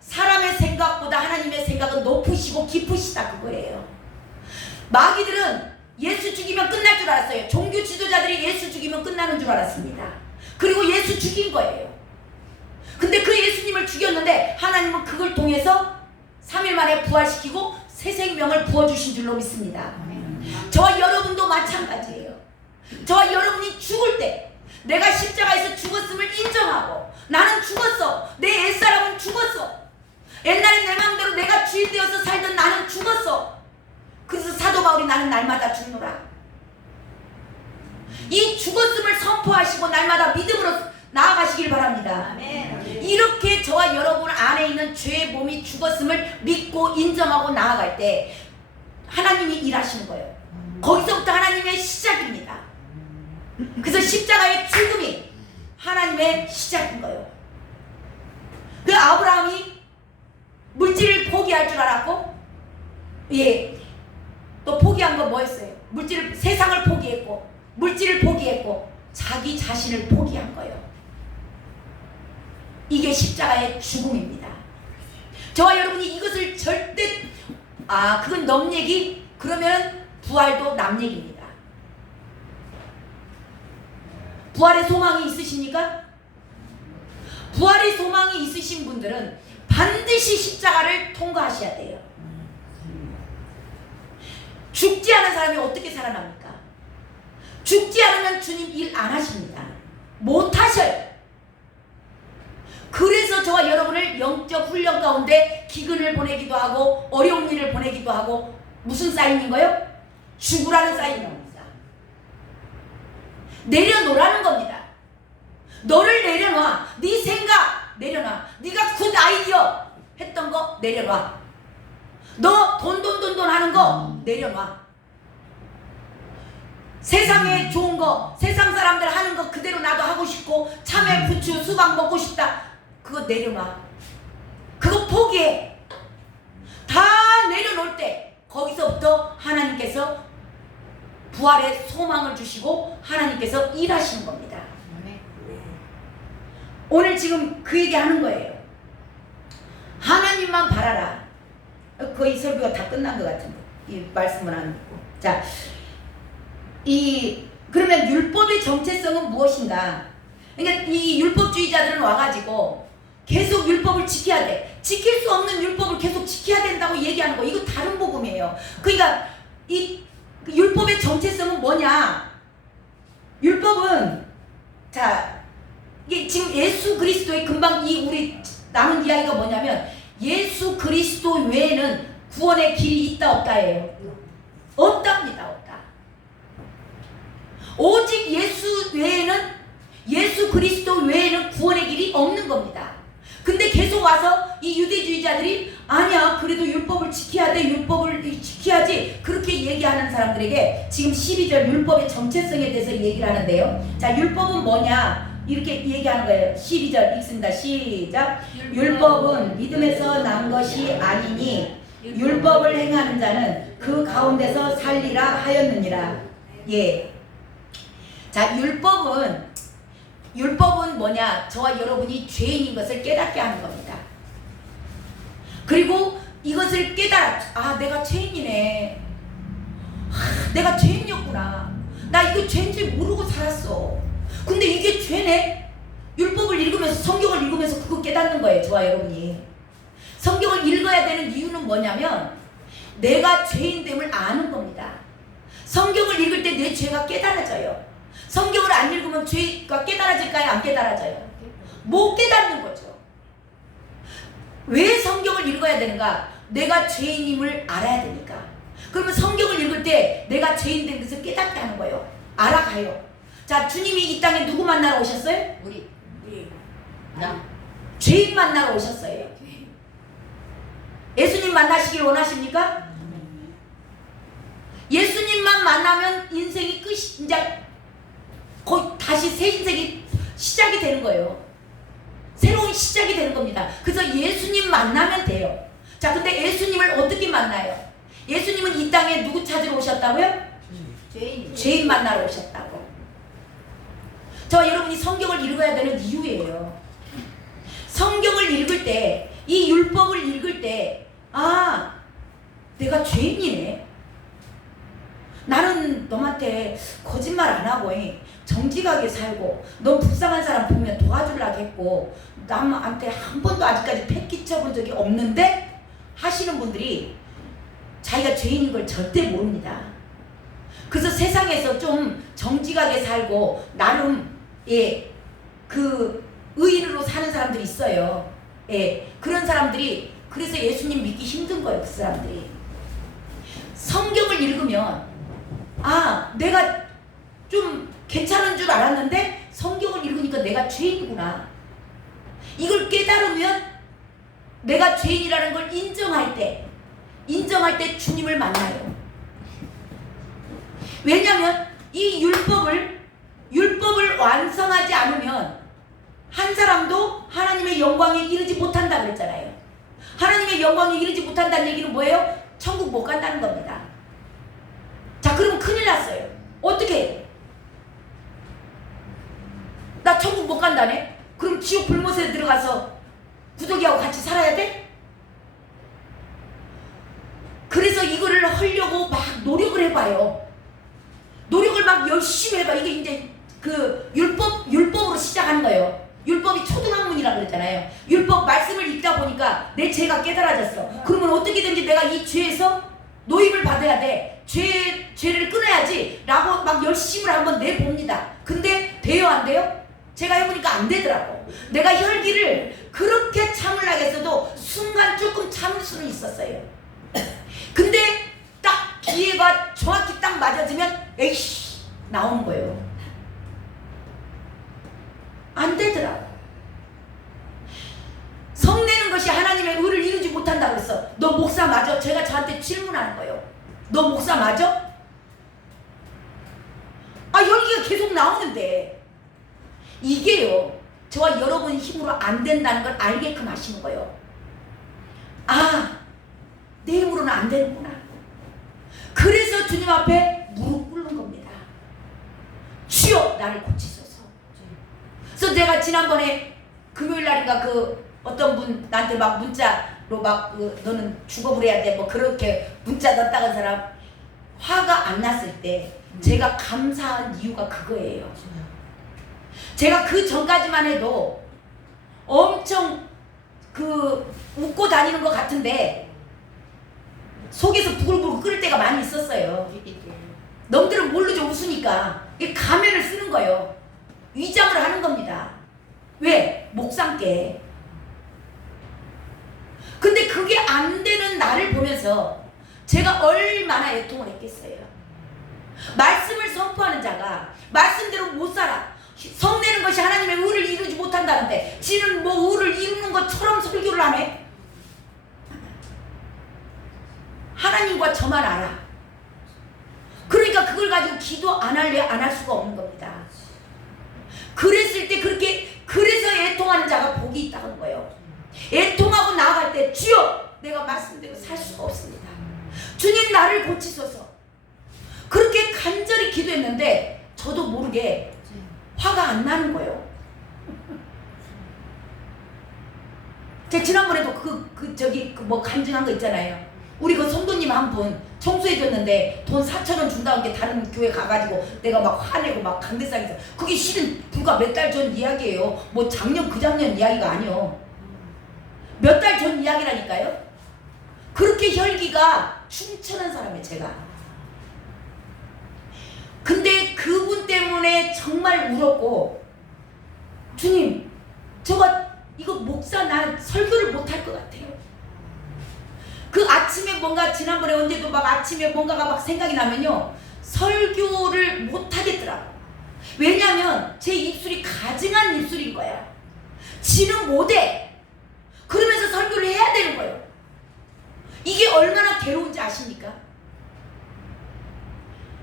사람의 생각보다 하나님의 생각은 높으시고 깊으시다, 그거예요. 마귀들은 예수 죽이면 끝날 줄 알았어요. 종교 지도자들이 예수 죽이면 끝나는 줄 알았습니다. 그리고 예수 죽인 거예요. 근데 그 예수님을 죽였는데 하나님은 그걸 통해서 3일 만에 부활시키고 새 생명을 부어주신 줄로 믿습니다. 저와 여러분도 마찬가지예요. 저와 여러분이 죽을 때 내가 십자가에서 죽었음을 인정하고 나는 죽었어. 내 옛사람은 죽었어. 옛날에 내 마음대로 내가 주인 되어서 살던 나는 죽었어. 그래서 사도 바울이 나는 날마다 죽노라. 이 죽었음을 선포하시고 날마다 믿음으로 나아가시길 바랍니다. 아멘. 이렇게 저와 여러분 안에 있는 죄의 몸이 죽었음을 믿고 인정하고 나아갈 때 하나님이 일하시는 거예요. 거기서부터 하나님의 시작입니다. 그래서 십자가의 죽음이 하나님의 시작인 거예요. 그 아브라함이 물질을 포기할 줄 알았고, 예, 또 포기한 건 뭐였어요? 세상을 포기했고, 물질을 포기했고, 자기 자신을 포기한 거예요. 이게 십자가의 죽음입니다. 저와 여러분이 이것을 절대, 그건 넘 얘기? 그러면 부활도 남 얘기입니다. 부활의 소망이 있으십니까? 부활의 소망이 있으신 분들은 반드시 십자가를 통과하셔야 돼요. 죽지 않은 사람이 어떻게 살아납니까? 죽지 않으면 주님 일 안 하십니다. 못 하셔요. 그래서 저와 여러분을 영적 훈련 가운데 기근을 보내기도 하고 어려운 일을 보내기도 하고 무슨 사인인 거예요? 죽으라는 사인인 겁니다. 내려놓으라는 겁니다. 너를 내려놔. 네 생각 내려놔. 네가 굿 아이디어 했던 거 내려놔. 너 돈 하는 거 내려놔. 세상에 좋은 거, 세상 사람들 하는 거 그대로 나도 하고 싶고 참외, 부추, 수박 먹고 싶다. 그거 내려놔. 그거 포기해. 다 내려놓을 때 거기서부터 하나님께서 부활의 소망을 주시고 하나님께서 일하시는 겁니다. 오늘 지금 그 얘기 하는 거예요. 하나님만 바라라. 거의 설교가 다 끝난 것 같은데 이 말씀을 안 듣고. 자, 그러면 율법의 정체성은 무엇인가? 그러니까 이 율법주의자들은 와가지고 계속 율법을 지켜야 돼. 지킬 수 없는 율법을 계속 지켜야 된다고 얘기하는 거. 이거 다른 복음이에요. 그러니까 이 율법의 정체성은 뭐냐? 율법은 자, 이게 지금 예수 그리스도의 금방 우리 남은 이야기가 뭐냐면 예수 그리스도 외에는 구원의 길이 있다 없다예요. 없답니다. 없다. 오직 예수 그리스도 외에는 구원의 길이 없는 겁니다. 근데 계속 와서 이 유대주의자들이 아니야 그래도 율법을 지켜야 돼. 율법을 지켜야지. 그렇게 얘기하는 사람들에게 지금 12절 율법의 정체성에 대해서 얘기를 하는데요. 자, 율법은 뭐냐? 이렇게 얘기하는 거예요. 12절 읽습니다. 시작. 율법은 믿음에서 난 것이 아니니 율법을 행하는 자는 그 가운데서 살리라 하였느니라. 예. 자, 율법은 뭐냐? 저와 여러분이 죄인인 것을 깨닫게 하는 겁니다. 그리고 이것을 깨달아, 내가 죄인이네. 내가 죄인이었구나. 나 이거 죄인지 모르고 살았어. 근데 이게 죄네? 율법을 읽으면서, 성경을 읽으면서 그거 깨닫는 거예요. 저와 여러분이. 성경을 읽어야 되는 이유는 뭐냐면 내가 죄인됨을 아는 겁니다. 성경을 읽을 때 내 죄가 깨달아져요. 성경을 안 읽으면 죄가 깨달아질까요? 안 깨달아져요? 못 깨닫는 거죠. 왜 성경을 읽어야 되는가? 내가 죄인임을 알아야 되니까. 그러면 성경을 읽을 때 내가 죄인 된 것을 깨닫게 하는 거예요. 알아가요. 자, 주님이 이 땅에 누구 만나러 오셨어요? 우리. 나. 죄인 만나러 오셨어요. 예수님 만나시길 원하십니까? 예수님만 만나면 인생이 끝이, 이제 거의 다시 새 인생이 시작이 되는 거예요. 새로운 시작이 되는 겁니다. 그래서 예수님 만나면 돼요. 자, 근데 예수님을 어떻게 만나요? 예수님은 이 땅에 누구 찾으러 오셨다고요? 죄인 만나러 오셨다고. 저와 여러분이 성경을 읽어야 되는 이유예요. 성경을 읽을 때, 이 율법을 읽을 때, 내가 죄인이네. 나는 너한테 거짓말 안 하고 정직하게 살고 너 불쌍한 사람 보면 도와주려고 했고 남한테 한 번도 아직까지 패 끼쳐본 적이 없는데 하시는 분들이 자기가 죄인인 걸 절대 모릅니다. 그래서 세상에서 좀 정직하게 살고 나름 의인으로 사는 사람들이 있어요. 예, 그런 사람들이 그래서 예수님 믿기 힘든 거예요. 그 사람들이 성경을 읽으면 아 내가 좀 괜찮은 줄 알았는데 성경을 읽으니까 내가 죄인이구나. 이걸 깨달으면 내가 죄인이라는 걸 인정할 때 주님을 만나요. 왜냐하면 이 율법을 완성하지 않으면 한 사람도 하나님의 영광에 이르지 못한다 그랬잖아요. 하나님의 영광에 이르지 못한다는 얘기는 뭐예요? 천국 못 간다는 겁니다. 자, 그러면 큰일 났어요. 어떻게 해요? 나 천국 못 간다네? 그럼 지옥 불못에 들어가서 구더기하고 같이 살아야 돼? 그래서 이거를 하려고 막 노력을 해봐요. 노력을 막 열심히 해봐. 이게 이제 그 율법으로 시작하는 거예요. 율법이 초등학문이라고 그랬잖아요. 율법 말씀을 읽다 보니까 내 죄가 깨달아졌어. 그러면 어떻게든지 내가 이 죄에서 노임을 받아야 돼. 죄를 끊어야지 라고 막 열심을 한번 내봅니다. 근데 돼요 안 돼요? 제가 해보니까 안 되더라고. 내가 혈기를 그렇게 참으려고 했어도 순간 조금 참을 수는 있었어요. 근데 딱 기회가 정확히 딱 맞아지면 에이씨 나오는 거예요. 안 되더라고. 성내는 것이 하나님의 의를 이루지 못한다 그랬어. 너 목사 맞아? 제가 저한테 질문하는 거예요. 너 목사 맞아? 아 열기가 계속 나오는데 이게요 저와 여러분 힘으로 안 된다는 걸 알게끔 하시는 거예요. 아 내 힘으로는 안 되는구나. 그래서 주님 앞에 무릎 꿇는 겁니다. 주여 나를 고치소서. 그래서 내가 지난번에 금요일 날인가 그 어떤 분 나한테 막 문자로 막 너는 죽어버려야 돼 뭐 그렇게 문자 넣었다는 사람 화가 안 났을 때 제가 감사한 이유가 그거예요. 제가 그 전까지만 해도 엄청 그 웃고 다니는 것 같은데 속에서 부글부글 끓을 때가 많이 있었어요. 너희들은 모르죠. 웃으니까 이 가면을 쓰는 거예요. 위장을 하는 겁니다. 왜? 목상께. 근데 그게 안 되는 나를 보면서 제가 얼마나 애통을 했겠어요. 말씀을 선포하는 자가 말씀대로 못 살아. 성내는 것이 하나님의 의를 이루지 못한다는데 지는 뭐 의를 이루는 것처럼 설교를 하네. 하나님과 저만 알아. 그러니까 그걸 가지고 기도 안 할래 안 할 수가 없는 겁니다. 그랬을 때 그래서 애통하는 자가 복이 있다는 거예요. 애통하고 나아갈 때 주여 내가 말씀대로 살 수가 없습니다. 주님 나를 고치소서. 그렇게 간절히 기도했는데 저도 모르게 화가 안 나는 거예요. 제가 지난번에도 뭐 간증한 거 있잖아요. 우리 그 성도님 한 분 청소해줬는데 돈 4,000원 준다는 게 다른 교회 가가지고 내가 막 화내고 막 강대상에서 그게 실은 불과 몇 달 전 이야기예요. 뭐 작년 그 작년 이야기가 아니요. 몇 달 전 이야기라니까요. 그렇게 혈기가 충천한 사람이에요 제가. 근데 그분 때문에 정말 울었고 주님 이거 목사 난 설교를 못할 것 같아요. 그 아침에 뭔가 지난번에 언제도 막 아침에 뭔가가 막 생각이 나면요 설교를 못하겠더라고. 왜냐면 제 입술이 가증한 입술인 거야. 지는 못해. 그러면서 설교를 해야 되는 거예요. 이게 얼마나 괴로운지 아십니까?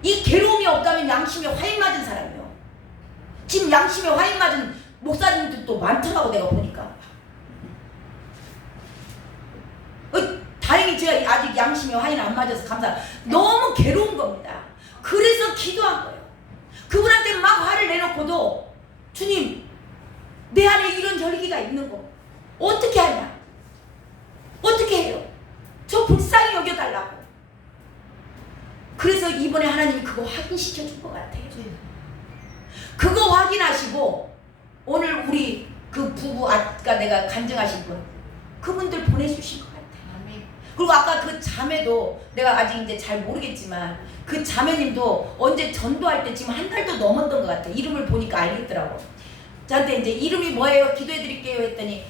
이 괴로움이 없다면 양심에 화인 맞은 사람이에요. 지금 양심에 화인 맞은 목사님들도 많더라고 내가 보니까. 다행히 제가 아직 양심에 화인 안 맞아서 너무 괴로운 겁니다. 그래서 기도한 거예요. 그분한테 막 화를 내놓고도 주님 내 안에 이런 혈기가 있는 거 어떻게 하냐? 어떻게 해요? 저 불쌍히 여겨달라고. 그래서 이번에 하나님이 그거 확인시켜 준 것 같아요. 그거 확인하시고 오늘 우리 그 부부 아까 내가 간증하신 분 그분들 보내주신 것 같아요. 그리고 아까 그 자매도 내가 아직 이제 잘 모르겠지만 그 자매님도 언제 전도할 때 지금 한 달도 넘었던 것 같아요. 이름을 보니까 알겠더라고. 저한테 이제 이름이 뭐예요? 기도해 드릴게요 했더니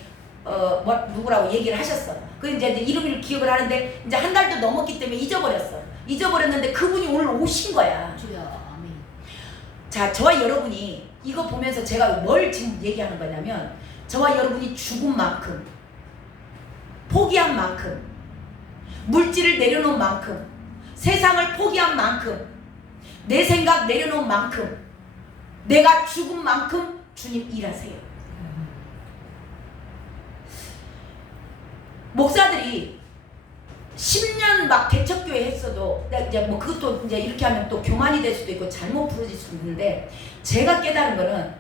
누구라고 얘기를 하셨어. 그 이제 이름을 기억을 하는데 이제 한 달도 넘었기 때문에 잊어버렸는데 그분이 오늘 오신 거야. 주여. 아멘. 자, 저와 여러분이 이거 보면서 제가 뭘 지금 얘기하는 거냐면 저와 여러분이 죽은 만큼, 포기한 만큼, 물질을 내려놓은 만큼, 세상을 포기한 만큼, 내 생각 내려놓은 만큼, 내가 죽은 만큼 주님 일하세요. 목사들이 10년 막 개척교회 했어도 이제 뭐 그것도 이제 이렇게 하면 또 교만이 될 수도 있고 잘못 부르질 수도 있는데, 제가 깨달은 거는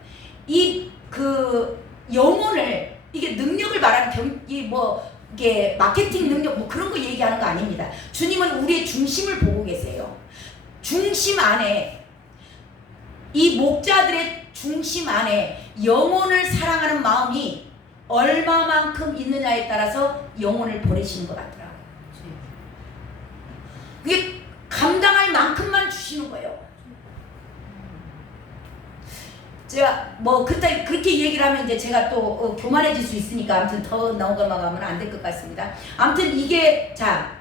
이 그 영혼을, 이게 능력을 말하는 이게 마케팅 능력 뭐 그런 거 얘기하는 거 아닙니다. 주님은 우리의 중심을 보고 계세요. 중심 안에, 이 목자들의 중심 안에 영혼을 사랑하는 마음이 얼마만큼 있느냐에 따라서 영혼을 보내시는 것 같더라고요. 그게 감당할 만큼만 주시는 거예요. 제가 뭐 그렇게 얘기를 하면 이제 제가 또 교만해질 수 있으니까 아무튼 더 넘어가면 안 될 것 같습니다. 아무튼 이게, 자,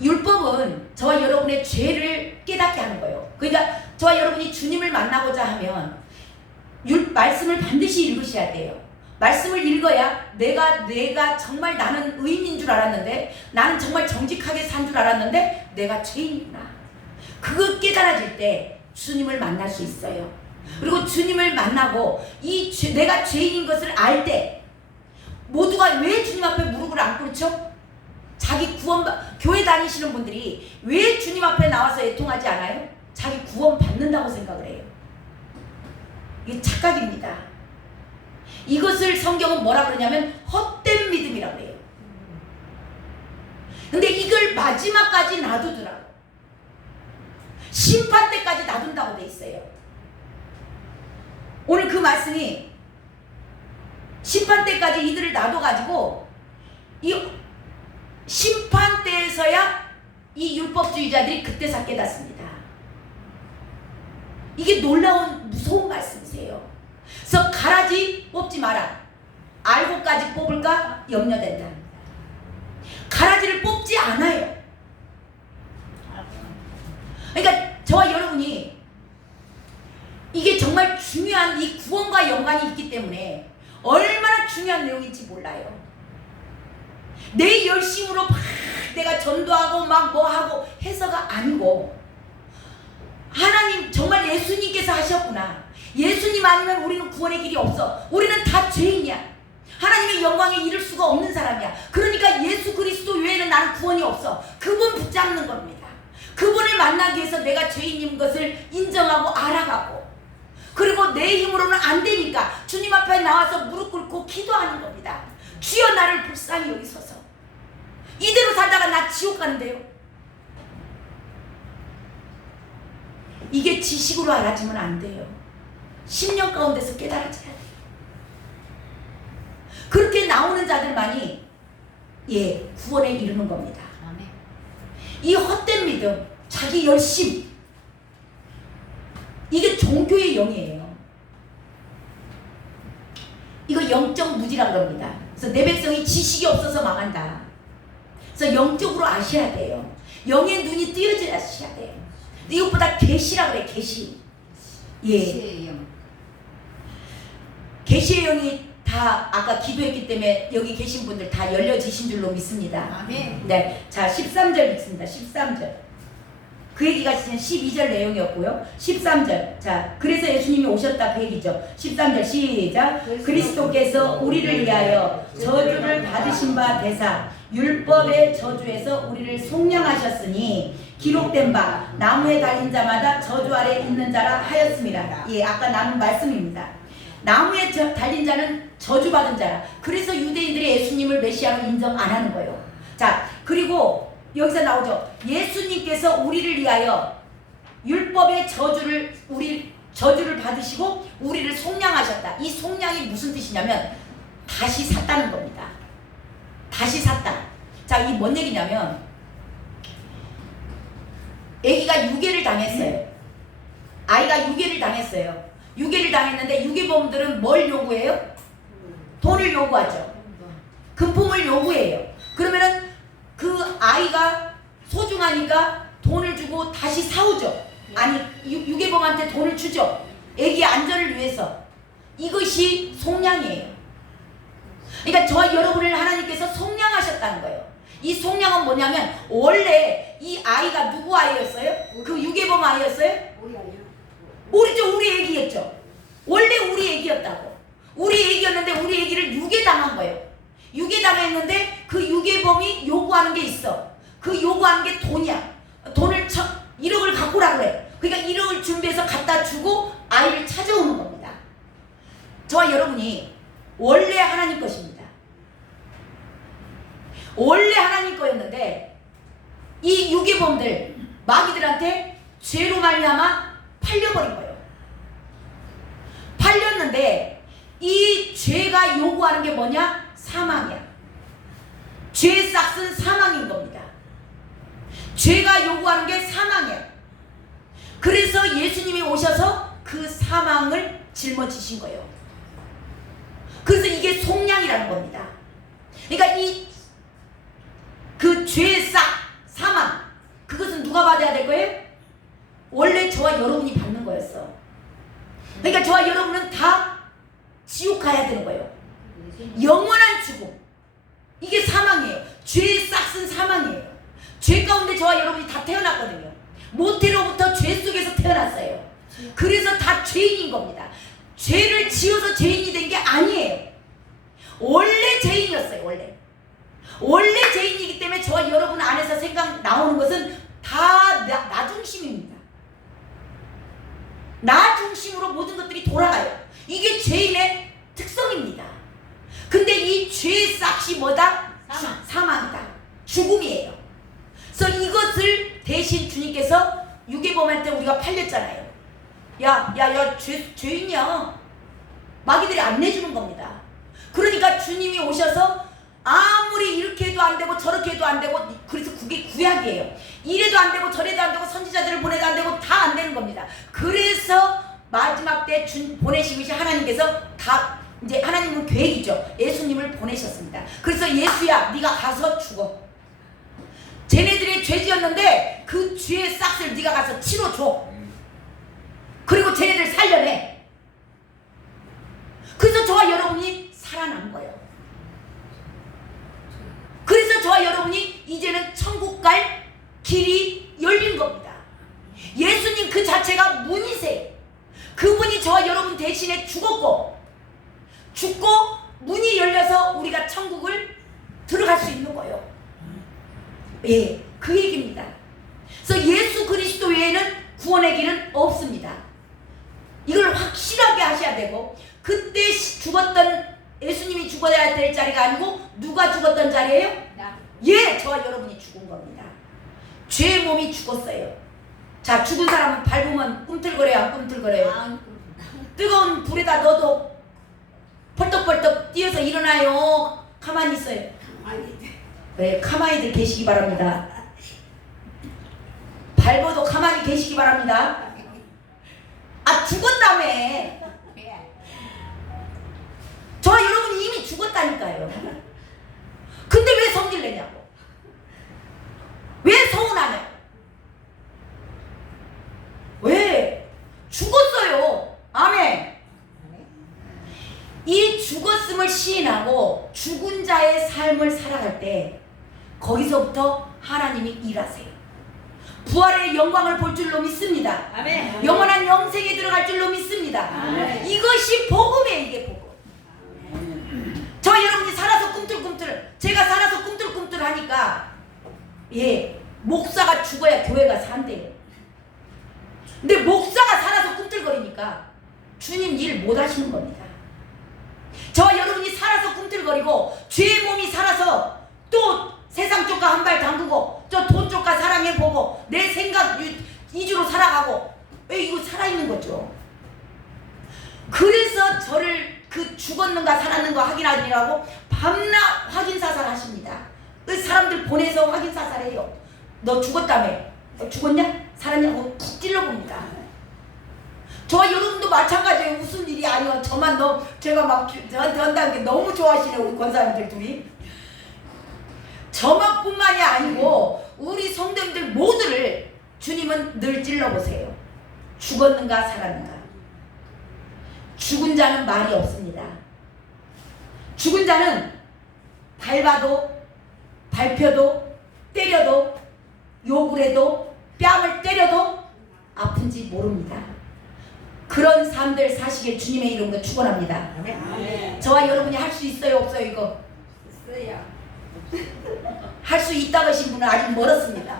율법은 저와 여러분의 죄를 깨닫게 하는 거예요. 그러니까 저와 여러분이 주님을 만나고자 하면 말씀을 반드시 읽으셔야 돼요. 말씀을 읽어야 내가 정말 나는 의인인 줄 알았는데, 나는 정말 정직하게 산 줄 알았는데 내가 죄인이구나. 그거 깨달아질 때 주님을 만날 수 있어요. 그리고 주님을 만나고 내가 죄인인 것을 알 때, 모두가 왜 주님 앞에 무릎을 안 꿇죠? 자기 교회 다니시는 분들이 왜 주님 앞에 나와서 애통하지 않아요? 자기 구원 받는다고 생각을 해요. 이게 착각입니다. 이것을 성경은 뭐라 그러냐면 헛된 믿음이라고 해요. 근데 이걸 마지막까지 놔두더라고. 심판 때까지 놔둔다고 돼 있어요. 오늘 그 말씀이 심판 때까지 이들을 놔둬가지고 이 심판 때에서야 이 율법주의자들이 그때서 깨닫습니다. 이게 놀라운 무서운 말씀이세요. 그래서 가라지 뽑지 마라. 알고까지 뽑을까 염려된다. 가라지를 뽑지 않아요. 그러니까 저와 여러분이 이게 정말 중요한, 이 구원과 연관이 있기 때문에 얼마나 중요한 내용인지 몰라요. 내 열심으로 막 내가 전도하고 막 뭐하고 해서가 아니고, 하나님 정말 예수님께서 하셨구나. 예수님 아니면 우리는 구원의 길이 없어. 우리는 다 죄인이야. 하나님의 영광에 이를 수가 없는 사람이야. 그러니까 예수 그리스도 외에는 나는 구원이 없어. 그분 붙잡는 겁니다. 그분을 만나기 위해서 내가 죄인인 것을 인정하고 알아가고, 그리고 내 힘으로는 안 되니까 주님 앞에 나와서 무릎 꿇고 기도하는 겁니다. 주여 나를 불쌍히 여기소서. 이대로 살다가 나 지옥 가는데요. 이게 지식으로 알아지면 안 돼요. 10년 가운데서 깨달아져야 돼요. 그렇게 나오는 자들만이 구원에 이르는 겁니다. 아멘. 이 헛된 믿음, 자기 열심, 이게 종교의 영이에요. 이거 영적 무지라 그럽니다. 그래서 내 백성이 지식이 없어서 망한다. 그래서 영적으로 아셔야 돼요. 영의 눈이 띄어져야 아셔야 돼요. 이것보다 계시라 그래, 계시. 계시의 영. 계시의 영이 다 아까 기도했기 때문에 여기 계신 분들 다 열려지신 줄로 믿습니다. 아멘. 네, 자 13절 읽습니다. 13절. 그 얘기가 지금 12절 내용이었고요. 13절. 자, 그래서 예수님이 오셨다 그 얘기죠. 13절 시작. 그리스도께서 우리를 위하여 저주를 받으신 바 되사 율법의 저주에서 우리를 속량하셨으니 기록된 바 나무에 달린 자마다 저주 아래 있는 자라 하였습니다. 아까 나눈 말씀입니다. 나무에 달린 자는 저주받은 자라. 그래서 유대인들이 예수님을 메시아로 인정 안 하는 거예요. 자, 그리고 여기서 나오죠. 예수님께서 우리를 위하여 율법의 저주를 받으시고 우리를 속량하셨다. 이 속량이 무슨 뜻이냐면 다시 샀다는 겁니다. 다시 샀다. 자, 이 뭔 얘기냐면 아기가 유괴를 당했어요. 아이가 유괴를 당했어요. 유괴를 당했는데 유괴범들은 뭘 요구해요? 돈을 요구하죠. 금품을 요구해요. 그러면은 그 아이가 소중하니까 돈을 주고 다시 사오죠. 아니 유괴범한테 돈을 주죠. 애기 안전을 위해서. 이것이 속량이에요. 그러니까 저와 여러분을 하나님께서 속량하셨다는 거예요. 이 속량은 뭐냐면 원래 이 아이가 누구 아이였어요? 그 유괴범 아이였어요? 우리죠. 우리 애기였죠. 원래 우리 애기였다고. 우리 애기였는데 우리 애기를 유괴당한 거예요. 유괴당했는데 그 유괴범이 요구하는 게 있어. 그 요구하는 게 돈이야. 돈을 1억을 갖고 오라 그래. 그러니까 1억을 준비해서 갖다 주고 아이를 찾아오는 겁니다. 저와 여러분이 원래 하나님 것입니다. 원래 하나님 거였는데 이 유괴범들 마귀들한테 죄로 말미암아 팔려버린 거예요. 팔렸는데 이 죄가 요구하는 게 뭐냐? 사망이야. 죄의 싹은 사망인 겁니다. 죄가 요구하는 게 사망이야. 그래서 예수님이 오셔서 그 사망을 짊어지신 거예요. 그래서 이게 속량이라는 겁니다. 그러니까 그 죄의 싹, 사망, 그것은 누가 받아야 될 거예요? 원래 저와 여러분이 받는 거였어. 그러니까 저와 여러분은 다 지옥 가야 되는 거예요. 영원한 죽음. 이게 사망이에요. 죄의 싹은 사망이에요. 죄 가운데 저와 여러분이 다 태어났거든요. 모태로부터 죄 속에서 태어났어요. 그래서 다 죄인인 겁니다. 죄를 지어서 죄인이 된 게 아니에요. 원래 죄인이었어요. 원래 죄인이기 때문에 저와 여러분 안에서 생각 나오는 것은 다 나 중심입니다. 나 중심으로 모든 것들이 돌아가요. 이게 죄인의 특성입니다. 근데 이 죄의 싹이 뭐다? 사망이다. 죽음이에요. 그래서 이것을 대신 주님께서 유괴범한테 우리가 팔렸잖아요. 야, 죄인이야. 마귀들이 안 내주는 겁니다. 그러니까 주님이 오셔서 아무리 이렇게 해도 안 되고 저렇게 해도 안 되고, 그래서 그게 구약이에요. 이래도 안 되고 저래도 안 되고 선지자들을 보내도 안 되고 다 안 되는 겁니다. 그래서 마지막 때 보내시듯이 하나님께서 다 이제 하나님은 계획이죠. 예수님을 보내셨습니다. 그래서 예수야 네가 가서 죽어. 쟤네들이 죄 지었는데 그 죄의 싹을 네가 가서 치러줘. 그리고 쟤네들 살려내. 그래서 저와 여러분이 살아난 거예요. 그래서 저와 여러분이 이제는 천국 갈 길이 열린 겁니다. 예수님 그 자체가 문이세요. 그분이 저와 여러분 대신에 죽고 문이 열려서 우리가 천국을 들어갈 수 있는 거예요. 예, 그 얘기입니다. 그래서 예수 그리스도 외에는 구원의 길은 없습니다. 이걸 확실하게 하셔야 되고, 그때 죽었던 예수님이 죽어야 될 자리가 아니고 누가 죽었던 자리예요? 예, 저와 여러분이 죽은 겁니다. 죄의 몸이 죽었어요. 자, 죽은 사람은 밟으면 꿈틀거려요, 안 꿈틀거려요? 뜨거운 불에다 넣어도 벌떡벌떡 뛰어서 일어나요? 가만히 있어요? 네, 가만히들 계시기 바랍니다. 밟아도 가만히 계시기 바랍니다. 아, 죽었다며. 저와 여러분이 이미 죽었다니까요. 근데 왜 성질 내냐고. 왜 서운하냐고. 왜? 죽었어요. 아멘. 이 죽었음을 시인하고 죽은 자의 삶을 살아갈 때 거기서부터 하나님이 일하세요. 부활의 영광을 볼 줄로 믿습니다. 아멘. 영원한 영생에 들어갈 줄로 믿습니다. 아멘. 이것이 복음이에요. 이게 복음. 저 여러분이 살아서 꿈틀꿈틀, 제가 살아서 꿈틀꿈틀 하니까, 예, 목사가 죽어야 교회가 산대요. 근데 목사가 살아서 꿈틀거리니까 주님 일 못 하시는 겁니다. 저와 여러분이 살아서 꿈틀거리고 죄의 몸이 살아서 또 세상 쪽과 한 발 담그고 저 돈 쪽과 사랑해보고 내 생각 위주로 살아가고, 왜 이거 살아있는 거죠. 그래서 저를 그 죽었는가 살았는가 확인하느라고 밤낮 확인사살 하십니다. 그 사람들 보내서 확인사살해요. 너 죽었다며? 너 죽었냐? 살았냐고 푹 찔러봅니다. 저와 여러분도 마찬가지예요. 웃을 일이 아니요. 저만 제가 막 저한테 한다는 게 너무 좋아하시네요. 우리 권사님들 둘이. 저만뿐만이 아니고 우리 성도님들 모두를 주님은 늘 찔러보세요. 죽었는가 살았는가. 죽은 자는 말이 없습니다. 죽은 자는 밟아도 밟혀도 때려도 욕을 해도 뺨을 때려도 아픈지 모릅니다. 그런 삶들 사시길 주님의 이름으로 축원합니다. 저와 여러분이 할 수 있어요 없어요 이거? 할 수 있다고 하신 분은 아직 멀었습니다.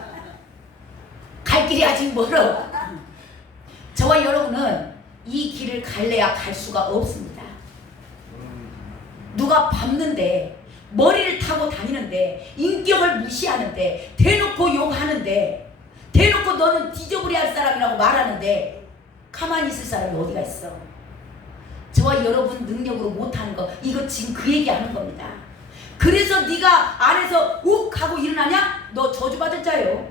갈 길이 아직 멀어. 저와 여러분은 이 길을 갈래야 갈 수가 없습니다. 누가 밟는데 머리를 타고 다니는데 인격을 무시하는데 대놓고 욕하는데 대놓고 너는 뒤져버려야 할 사람이라고 말하는데 가만히 있을 사람이 어디가 있어. 저와 여러분 능력으로 못하는 거 이거 지금 그 얘기하는 겁니다. 그래서 네가 안에서 욱 하고 일어나냐? 너 저주받을 자예요.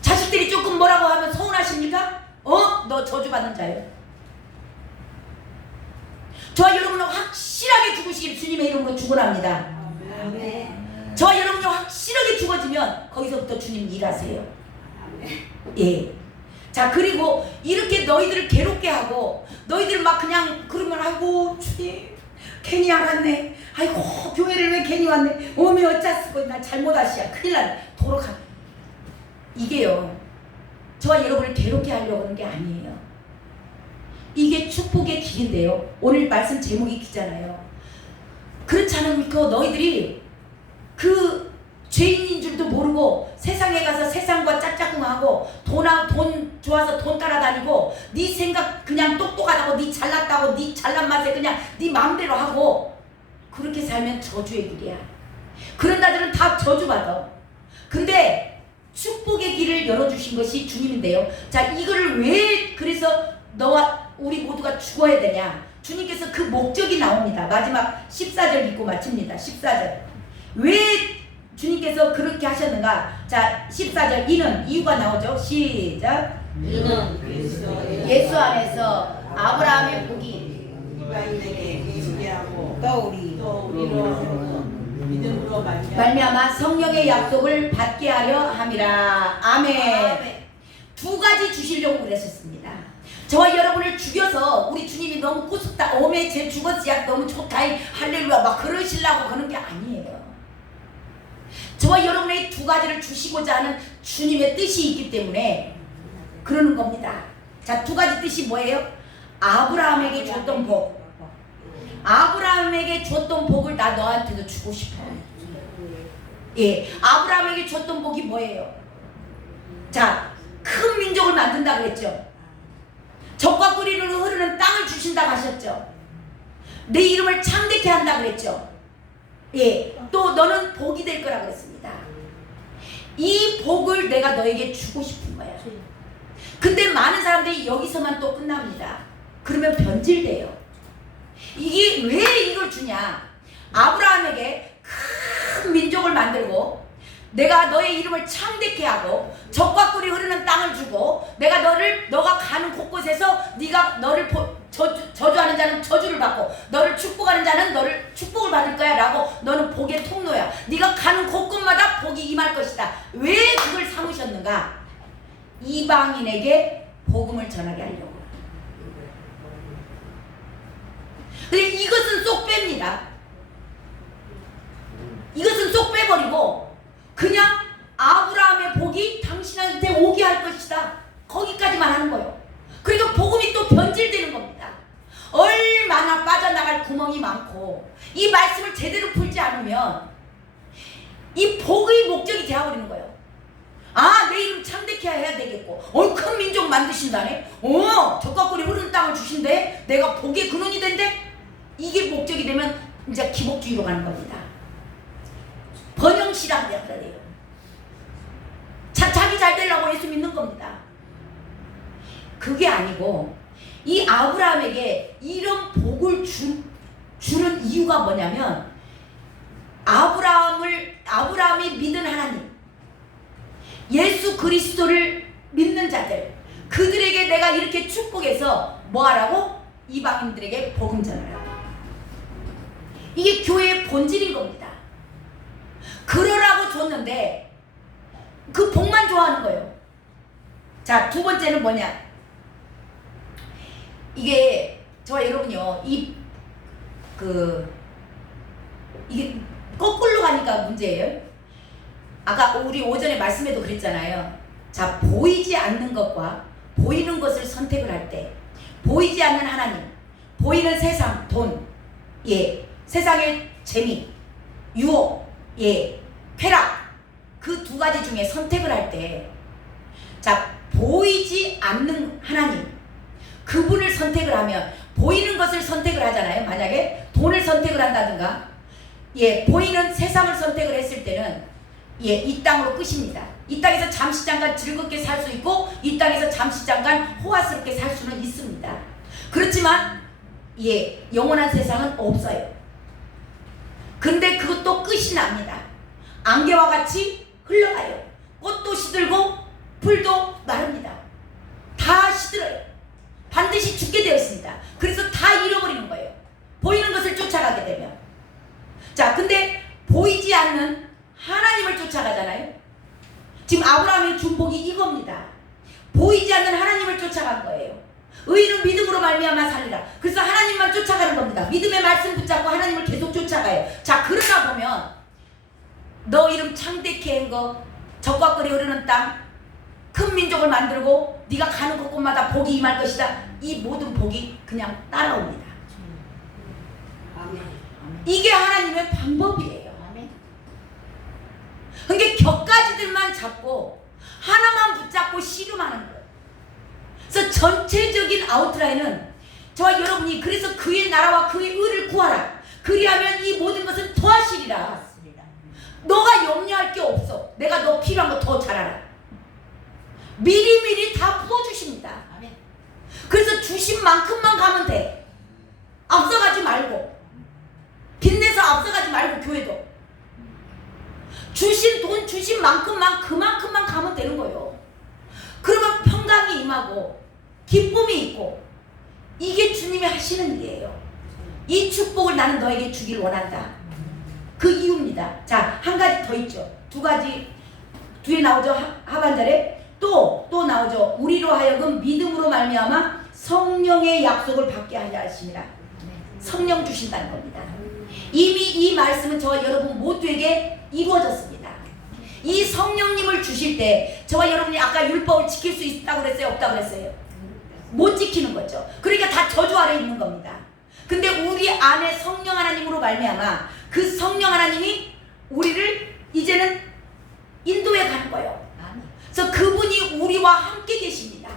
자식들이 조금 뭐라고 하면 서운하십니까? 너 저주받는 자예요. 저와 여러분은 확실하게 죽으시길 주님의 이름으로 축원합니다. 저와 여러분이 확실하게 죽어지면 거기서부터 주님 일하세요. 예. 자, 그리고 이렇게 너희들을 괴롭게 하고 너희들 막 그냥 그러면 아이고 주님 괜히 알았네. 아이고 교회를 왜 괜히 왔네. 어메 어쩌스고 나 잘못하시야. 큰일 나네. 도로가 이게요. 저와 여러분을 괴롭게 하려고 하는 게 아니에요. 이게 축복의 길인데요. 오늘 말씀 제목이 기잖아요. 그렇지 않습니까? 너희들이 그 죄인인 줄도 모르고 세상에 가서 세상과 짝짝꿍하고 돈 좋아서 돈 따라다니고 네 생각 그냥 똑똑하다고 네 잘났다고 네 잘난 맛에 그냥 네 마음대로 하고 그렇게 살면 저주의 길이야. 그런 자들은 다 저주받아. 근데 축복의 길을 열어주신 것이 주님인데요. 자, 이거를 왜 그래서 너와 우리 모두가 죽어야 되냐. 주님께서 그 목적이 나옵니다. 마지막 14절 읽고 마칩니다. 14절. 왜 주님께서 그렇게 하셨는가? 자, 14절 이는 이유가 나오죠. 시작. 이는 예수 안에서 아브라함의 복이 이방인에게 계시게 하고 또 우리로 믿음으로 말미암아 성령의 약속을 받게 하려 함이라. 아멘. 두 가지 주시려고 그랬었습니다. 저와 여러분을 죽여서 우리 주님이 너무 꾸sup다. 오메 쟤 죽었지야 너무 좋다. 할렐루야 막 그러시려고 그런 게 아니에요. 저와 여러분의 두 가지를 주시고자 하는 주님의 뜻이 있기 때문에 그러는 겁니다. 자, 두 가지 뜻이 뭐예요? 아브라함에게 줬던 복. 아브라함에게 줬던 복을 나 너한테도 주고 싶어. 예, 아브라함에게 줬던 복이 뭐예요? 자, 큰 민족을 만든다 그랬죠. 적과 꿀이로 흐르는 땅을 주신다고 하셨죠. 내 이름을 창대케 한다 그랬죠. 예, 또 너는 복이 될 거라 그랬습니다. 이 복을 내가 너에게 주고 싶은 거야. 근데 많은 사람들이 여기서만 또 끝납니다. 그러면 변질돼요. 이게 왜 이걸 주냐? 아브라함에게 큰 민족을 만들고 내가 너의 이름을 창대케 하고 적과 꿀이 흐르는 땅을 주고 내가 너가 가는 곳곳에서 네가 너를 저주하는 자는 저주를 받고 너를 축복하는 자는 너를 축복을 받을 거야 라고 너는 복의 통로야. 네가 가는 곳곳마다 복이 임할 것이다. 왜 그걸 삼으셨는가? 이방인에게 복음을 전하게 하려고. 근데 이것은 쏙 뺍니다. 이것은 쏙 빼버리고 그냥 아브라함의 복이 당신한테 오게 할 것이다. 거기까지만 하는 거예요. 그러니까 복음이 또 변질되는 겁니다. 얼마나 빠져나갈 구멍이 많고 이 말씀을 제대로 풀지 않으면 이 복의 목적이 되어버리는 거예요. 아, 내 이름 창대케 해야 되겠고 큰 민족 만드신다네. 적과 꿀이 흐르는 땅을 주신대. 내가 복의 근원이 된대. 이게 목적이 되면 이제 기복주의로 가는 겁니다. 번영시라고 그래요. 자기 잘 되려고 예수 믿는 겁니다. 그게 아니고 이 아브라함에게 이런 복을 주는 이유가 뭐냐면 아브라함이 믿은 하나님, 예수 그리스도를 믿는 자들, 그들에게 내가 이렇게 축복해서 뭐하라고? 이방인들에게 복음 전하라고. 이게 교회의 본질인 겁니다. 그러라고 줬는데 그 복만 좋아하는 거예요. 자, 두 번째는 뭐냐? 이게 저와 여러분요, 이게 거꾸로 가니까 문제예요. 아까 우리 오전에 말씀에도 그랬잖아요. 자, 보이지 않는 것과 보이는 것을 선택을 할 때, 보이지 않는 하나님, 보이는 세상, 돈, 예, 세상의 재미, 유혹, 예, 쾌락, 그 두 가지 중에 선택을 할 때, 자, 보이지 않는 하나님, 그분을 선택을 하면, 보이는 것을 선택을 하잖아요. 만약에 돈을 선택을 한다든가, 예, 보이는 세상을 선택을 했을 때는, 예, 이 땅으로 끝입니다. 이 땅에서 잠시 잠깐 즐겁게 살 수 있고, 이 땅에서 잠시 잠깐 호화스럽게 살 수는 있습니다. 그렇지만, 예, 영원한 세상은 없어요. 근데 그것도 끝이 납니다. 안개와 같이 흘러가요. 꽃도 시들고 풀도 마릅니다. 다 시들어요. 반드시 죽게 되어 있습니다. 그래서 다 잃어버리는 거예요. 보이는 것을 쫓아가게 되면. 자, 근데 보이지 않는 하나님을 쫓아가잖아요. 지금 아브라함의 중복이 이겁니다. 보이지 않는 하나님을 쫓아간 거예요. 의인은 믿음으로 말미암아 살리라. 그래서 하나님만 쫓아가는 겁니다. 믿음의 말씀 붙잡고 하나님을 계속 쫓아가요. 자, 그러다 보면 너 이름 창대케 한 거, 적과 꿀이 흐르는 땅, 큰 민족을 만들고 네가 가는 곳곳마다 복이 임할 것이다. 이 모든 복이 그냥 따라옵니다. 이게 하나님의 방법이에요. 그러니까 격가지들만 잡고 하나만 붙잡고 씨름하는 거예요. 그래서 전체적인 아웃라인은 저와 여러분이 그래서 그의 나라와 그의 의를 구하라. 그리하면 이 모든 것은 더하시리라. 너가 염려할 게 없어. 내가 너 필요한 거 더 잘 알아. 미리미리 다 부어주십니다. 그래서 주신 만큼만 가면 돼. 앞서가지 말고, 빚내서 앞서가지 말고, 교회도 주신 돈 주신 만큼만 그만큼만 가면 되는 거예요. 그러면 평강이 임하고 기쁨이 있고, 이게 주님이 하시는 일이에요. 이 축복을 나는 너에게 주길 원한다. 그 이유입니다. 자, 한 가지 더 있죠. 두 가지 뒤에 나오죠. 하반절에 또 나오죠. 우리로 하여금 믿음으로 말미암아 성령의 약속을 받게 하려 하심이라. 성령 주신다는 겁니다. 이미 이 말씀은 저와 여러분 모두에게 이루어졌습니다. 이 성령님을 주실 때 저와 여러분이 아까 율법을 지킬 수 있다고 그랬어요? 없다고 그랬어요? 못 지키는 거죠. 그러니까 다 저주 아래 있는 겁니다. 근데 우리 안에 성령 하나님으로 말미암아 그 성령 하나님이 우리를 이제는 인도해 가는 거예요. 그래서 그분이 우리와 함께 계십니다.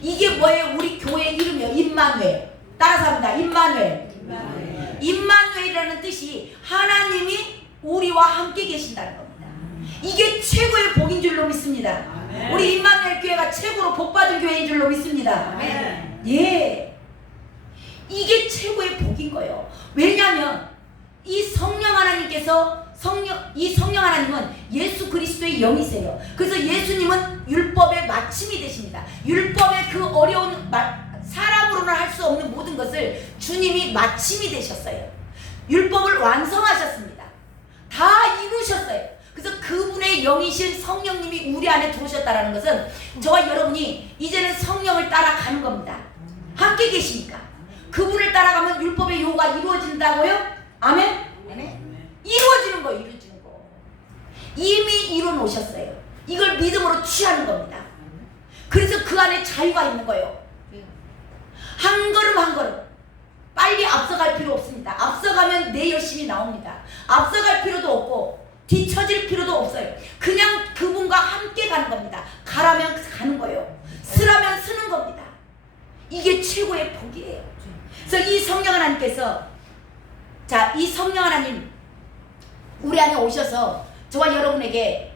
이게 뭐예요? 우리 교회 이름이요. 임마누엘. 따라서 합니다. 임마누엘. 임마누엘이라는 뜻이 하나님이 우리와 함께 계신다는 겁니다. 이게 최고의 복인 줄로 믿습니다. 우리 임마누엘 교회가 최고로 복받은 교회인 줄로 믿습니다. 예, 이게 최고의 복인 거예요. 왜냐하면 이 성령 하나님께서 이 성령 하나님은 예수 그리스도의 영이세요. 그래서 예수님은 율법의 마침이 되십니다. 율법의 그 어려운 사람으로는 할 수 없는 모든 것을 주님이 마침이 되셨어요. 율법을 완성하셨습니다. 다 이루셨어요. 그래서 그분의 영이신 성령님이 우리 안에 들어오셨다는 것은 저와 여러분이 이제는 성령을 따라가는 겁니다. 함께 계시니까. 그분을 따라가면 율법의 요구가 이루어진다고요? 아멘? 이루어지는 거예요. 이루어지는 거. 이미 이루어 놓으셨어요. 이걸 믿음으로 취하는 겁니다. 그래서 그 안에 자유가 있는 거예요. 한 걸음 한 걸음 빨리 앞서갈 필요 없습니다. 앞서가면 내 열심이 나옵니다. 앞서갈 필요도 없고 뒤처질 필요도 없어요. 그냥 그분과 함께 가는 겁니다. 가라면 가는 거예요. 쓰라면 쓰는 겁니다. 이게 최고의 복이에요. 그래서 이 성령 하나님께서, 자, 이 성령 하나님 우리 안에 오셔서 저와 여러분에게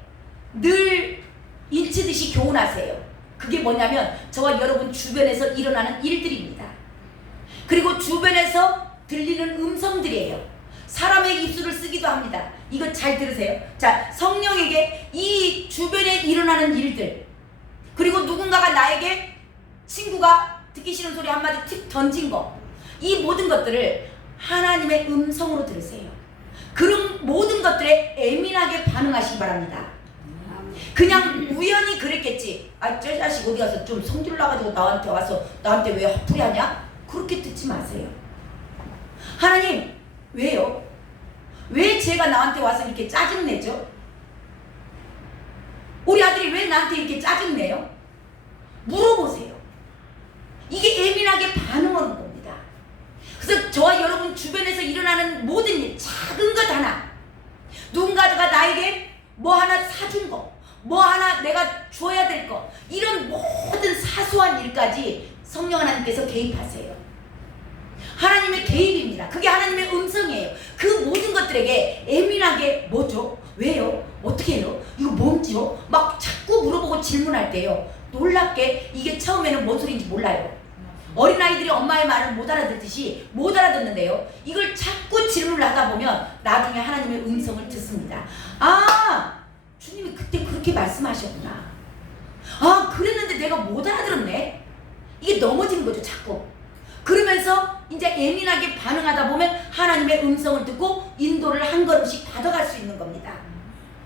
늘 인치듯이 교훈하세요. 그게 뭐냐면 저와 여러분 주변에서 일어나는 일들입니다. 그리고 주변에서 들리는 음성들이에요. 사람의 입술을 쓰기도 합니다. 이거 잘 들으세요. 자, 성령에게 이 주변에 일어나는 일들, 그리고 누군가가 나에게 친구가 듣기 싫은 소리 한마디 틱 던진 거, 이 모든 것들을 하나님의 음성으로 들으세요. 그런 모든 것들에 예민하게 반응하시기 바랍니다. 그냥 우연히 그랬겠지. 아, 저 자식 어디 가서 좀 성질 나가지고 나한테 와서 나한테 왜 화풀이 하냐? 그렇게 듣지 마세요. 하나님, 왜요? 왜 제가 나한테 와서 이렇게 짜증내죠? 우리 아들이 왜 나한테 이렇게 짜증내요? 물어보세요. 이게 예민하게 반응하는 겁니다. 그래서 저와 여러분 주변에서 일어나는 모든 일, 작은 것 하나, 누군가가 나에게 뭐 하나 사준 거, 뭐 하나 내가 줘야 될 거, 이런 모든 사소한 일까지 성령 하나님께서 개입하세요. 하나님의 개입입니다. 그게 하나님의 음성이에요. 그 모든 것들에게 예민하게 뭐죠? 왜요? 어떻게 해요? 이거 뭔지요? 막 자꾸 물어보고 질문할 때요, 놀랍게 이게 처음에는 뭔 소리인지 몰라요. 어린아이들이 엄마의 말을 못 알아듣듯이 못 알아듣는데요, 이걸 자꾸 질문을 하다 보면 나중에 하나님의 음성을 듣습니다. 아, 주님이 그때 그렇게 말씀하셨구나. 아, 그랬는데 내가 못 알아들었네. 이게 넘어지는 거죠, 자꾸. 그러면서 이제 예민하게 반응하다 보면 하나님의 음성을 듣고 인도를 한 걸음씩 받아갈 수 있는 겁니다.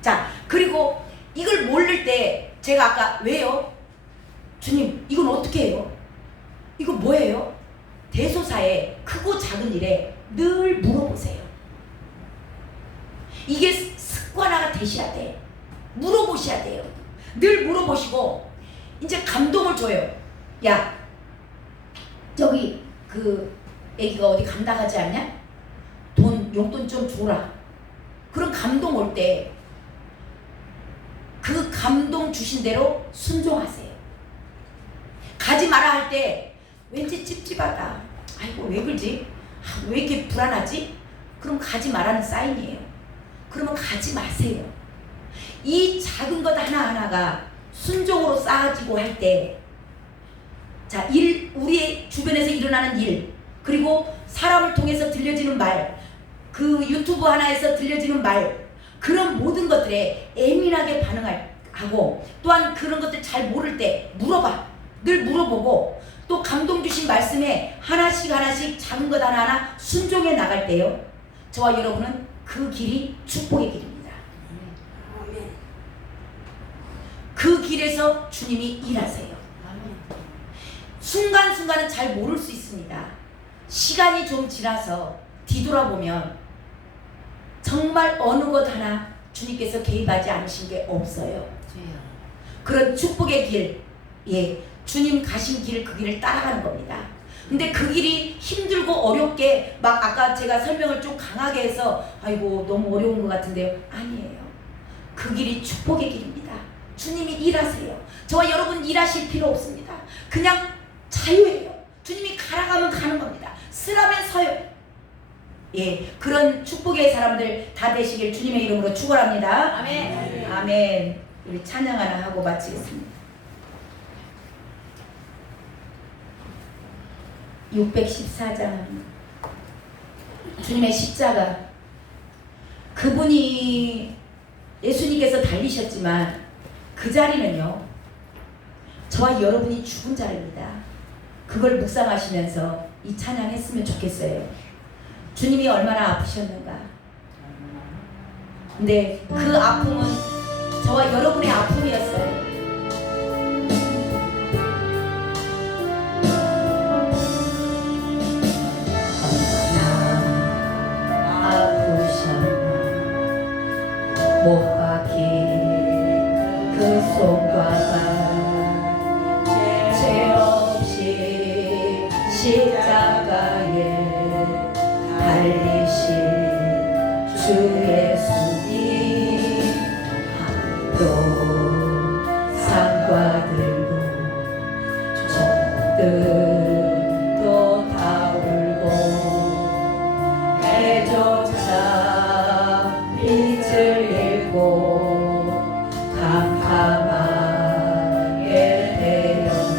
자, 그리고 이걸 모를 때 제가 아까 왜요? 주님, 이건 어떻게 해요? 이거 뭐예요? 대소사에 크고 작은 일에 늘 물어보세요. 이게 습관화가 되셔야 돼. 물어보셔야 돼요. 늘 물어보시고 이제 감동을 줘요. 야, 저기 그 애기가 어디 간다 하지 않냐? 용돈 좀 줘라. 그런 감동 올 때 그 감동 주신 대로 순종하세요. 가지 마라 할 때 왠지 찝찝하다. 아이고 왜 그러지? 아, 왜 이렇게 불안하지? 그럼 가지 말라는 사인이에요. 그러면 가지 마세요. 이 작은 것 하나하나가 순종으로 쌓아지고 할 때, 자, 우리의 주변에서 일어나는 일, 그리고 사람을 통해서 들려지는 말, 그 유튜브 하나에서 들려지는 말, 그런 모든 것들에 예민하게 반응하고, 또한 그런 것들 잘 모를 때 물어봐. 늘 물어보고, 또 감동 주신 말씀에 하나씩 하나씩 작은 것 하나하나 순종해 나갈 때요, 저와 여러분은 그 길이 축복의 길입니다. 그 길에서 주님이 일하세요. 순간순간은 잘 모를 수 있습니다. 시간이 좀 지나서 뒤돌아보면 정말 어느 것 하나 주님께서 개입하지 않으신 게 없어요. 그런 축복의 길, 예, 주님 가신 길, 그 길을 따라가는 겁니다. 근데 그 길이 힘들고 어렵게 막 아까 제가 설명을 좀 강하게 해서 아이고 너무 어려운 것 같은데요, 아니에요. 그 길이 축복의 길입니다. 주님이 일하세요. 저와 여러분 일하실 필요 없습니다. 그냥 자유예요. 주님이 가라가면 가는 겁니다. 쓰라면 서요. 예, 그런 축복의 사람들 다 되시길 주님의 이름으로 축원합니다. 아멘. 아멘. 우리 찬양 하나 하고 마치겠습니다. 614장, 주님의 십자가, 그분이 예수님께서 달리셨지만 그 자리는요, 저와 여러분이 죽은 자리입니다. 그걸 묵상하시면서 이 찬양 했으면 좋겠어요. 주님이 얼마나 아프셨는가. 근데 그 아픔은 저와 여러분의 아픔이었어요. 못 박힌 그 손과 죄 없이 십자가에 달리신 주 예수님, 또 산과 들고 종들도 다 울고 해조차 빛을 잃고 캄캄하게 되었네.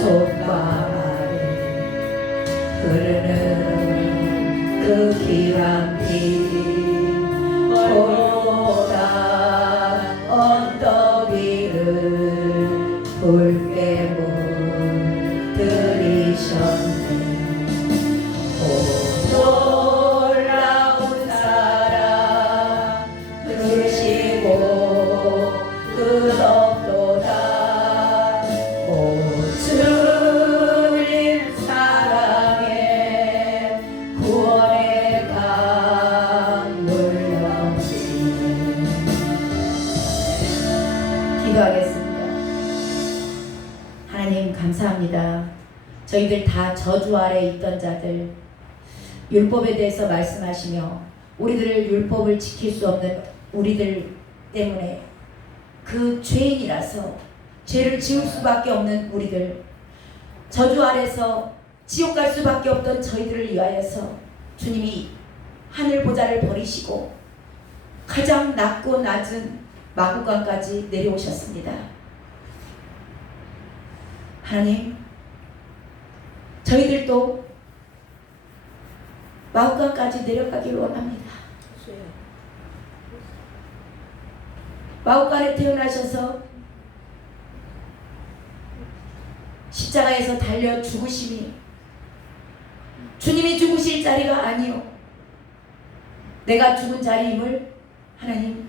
손과 아래 흐르는 그 귀한 피 골고다 언덕 위를 붉게 물들이셨네. 오 놀라운 사랑 주시고 끝없도다. 오 주님 사랑에 구원의 강물 넘치네. 기도하겠습니다. 하나님 감사합니다. 저희들 다 저주 아래 있던 자들, 율법에 대해서 말씀하시며 우리들을 율법을 지킬 수 없는 우리들 때문에 그 죄인이라서 죄를 지을 수밖에 없는 우리들, 저주 아래서 지옥 갈 수밖에 없던 저희들을 위하여서 주님이 하늘 보좌를 버리시고 가장 낮고 낮은 마구간까지 내려오셨습니다. 하나님, 저희들도 마구간까지 내려가길 원합니다. 마구간에 태어나셔서 십자가에서 달려 죽으심이 주님이 죽으실 자리가 아니요 내가 죽은 자리임을 하나님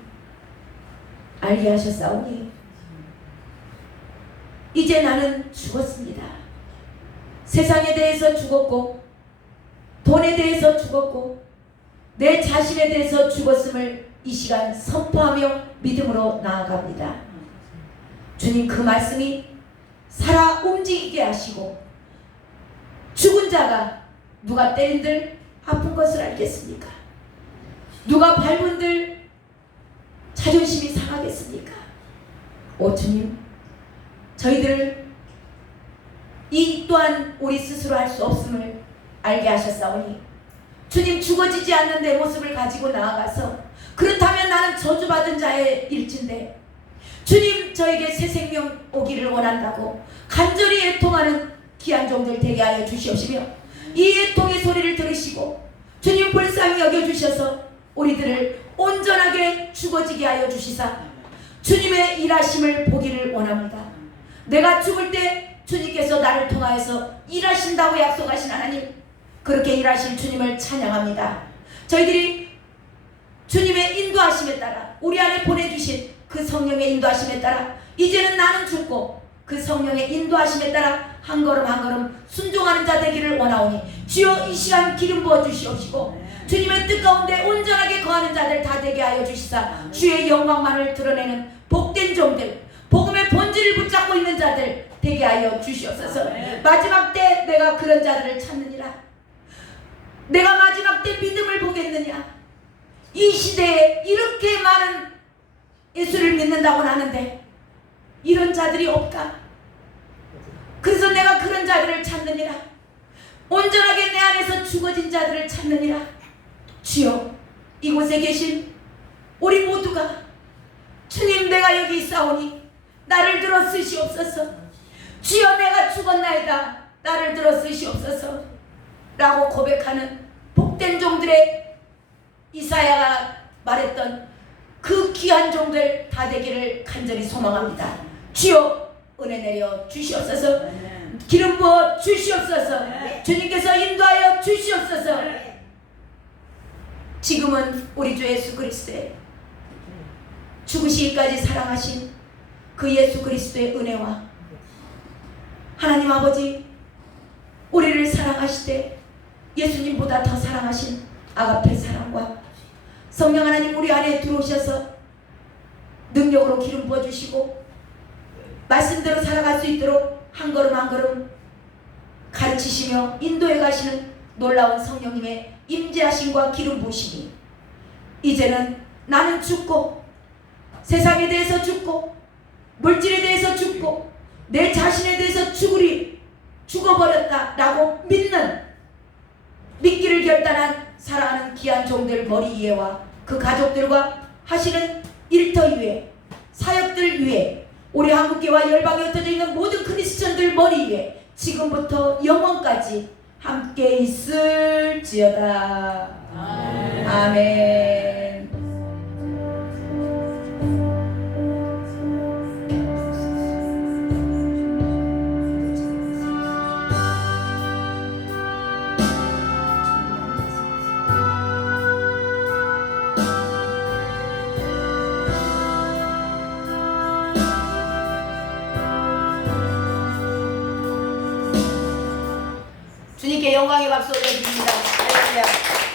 알게 하셨사오니 이제 나는 죽었습니다. 세상에 대해서 죽었고 돈에 대해서 죽었고 내 자신에 대해서 죽었음을 이 시간 선포하며 믿음으로 나아갑니다. 주님, 그 말씀이 살아 움직이게 하시고 죽은 자가 누가 때린들 아픈 것을 알겠습니까? 누가 밟은들 자존심이 상하겠습니까? 오 주님, 저희들 이 또한 우리 스스로 할 수 없음을 알게 하셨사오니 주님, 죽어지지 않는 내 모습을 가지고 나아가서 그렇다면 나는 저주받은 자의 일진데 주님, 저에게 새 생명 오기를 원한다고 간절히 애통하는 귀한 종들 되게 하여 주시옵시며 이 애통의 소리를 들으시고 주님 불쌍히 여겨주셔서 우리들을 온전하게 죽어지게 하여 주시사 주님의 일하심을 보기를 원합니다. 내가 죽을 때 주님께서 나를 통하여서 일하신다고 약속하신 하나님, 그렇게 일하실 주님을 찬양합니다. 저희들이 주님의 인도하심에 따라 우리 안에 보내주신 그 성령의 인도하심에 따라 이제는 나는 죽고 그 성령의 인도하심에 따라 한 걸음 한 걸음 순종하는 자 되기를 원하오니 주여 이 시간 기름 부어 주시옵시고 주님의 뜻 가운데 온전하게 거하는 자들 다 되게 하여 주시사 주의 영광만을 드러내는 복된 종들, 복음의 본질을 붙잡고 있는 자들 되게 하여 주시옵소서. 마지막 때 내가 그런 자들을 찾느니라. 내가 마지막 때 믿음을 보겠느냐. 이 시대에 이렇게 많은 예수를 믿는다고 하는데 이런 자들이 없다. 그래서 내가 그런 자들을 찾느니라. 온전하게 내 안에서 죽어진 자들을 찾느니라. 주여, 이곳에 계신 우리 모두가 주님, 내가 여기 있사오니 나를 들어 쓰시옵소서. 주여, 내가 죽었나이다. 나를 들어 쓰시옵소서 라고 고백하는 복된 종들의 이사야가 말했던 그 귀한 종들 다 되기를 간절히 소망합니다. 주여, 은혜 내려 주시옵소서. 기름 부어 주시옵소서. 주님께서 인도하여 주시옵소서. 지금은 우리 주 예수 그리스도의 죽으시기까지 사랑하신 그 예수 그리스도의 은혜와 하나님 아버지 우리를 사랑하시되 예수님보다 더 사랑하신 아가페 사랑과 성령 하나님 우리 안에 들어오셔서 능력으로 기름 부어주시고 말씀대로 살아갈 수 있도록 한 걸음 한 걸음 가르치시며 인도해 가시는 놀라운 성령님의 임재하심과 기름 부으심이 이제는 나는 죽고 세상에 대해서 죽고 물질에 대해서 죽고 내 자신에 대해서 죽어버렸다 라고 믿기를 결단한 사랑하는 귀한 종들 머리 위에와 그 가족들과 하시는 일터 위에 사역들 위에 우리 한국교와 열방에 흩어져 있는 모든 크리스천들 머리 위에 지금부터 영원까지 함께 있을지어다. 아멘. 주님께 영광의 박수 올려드립니다. 할렐루야.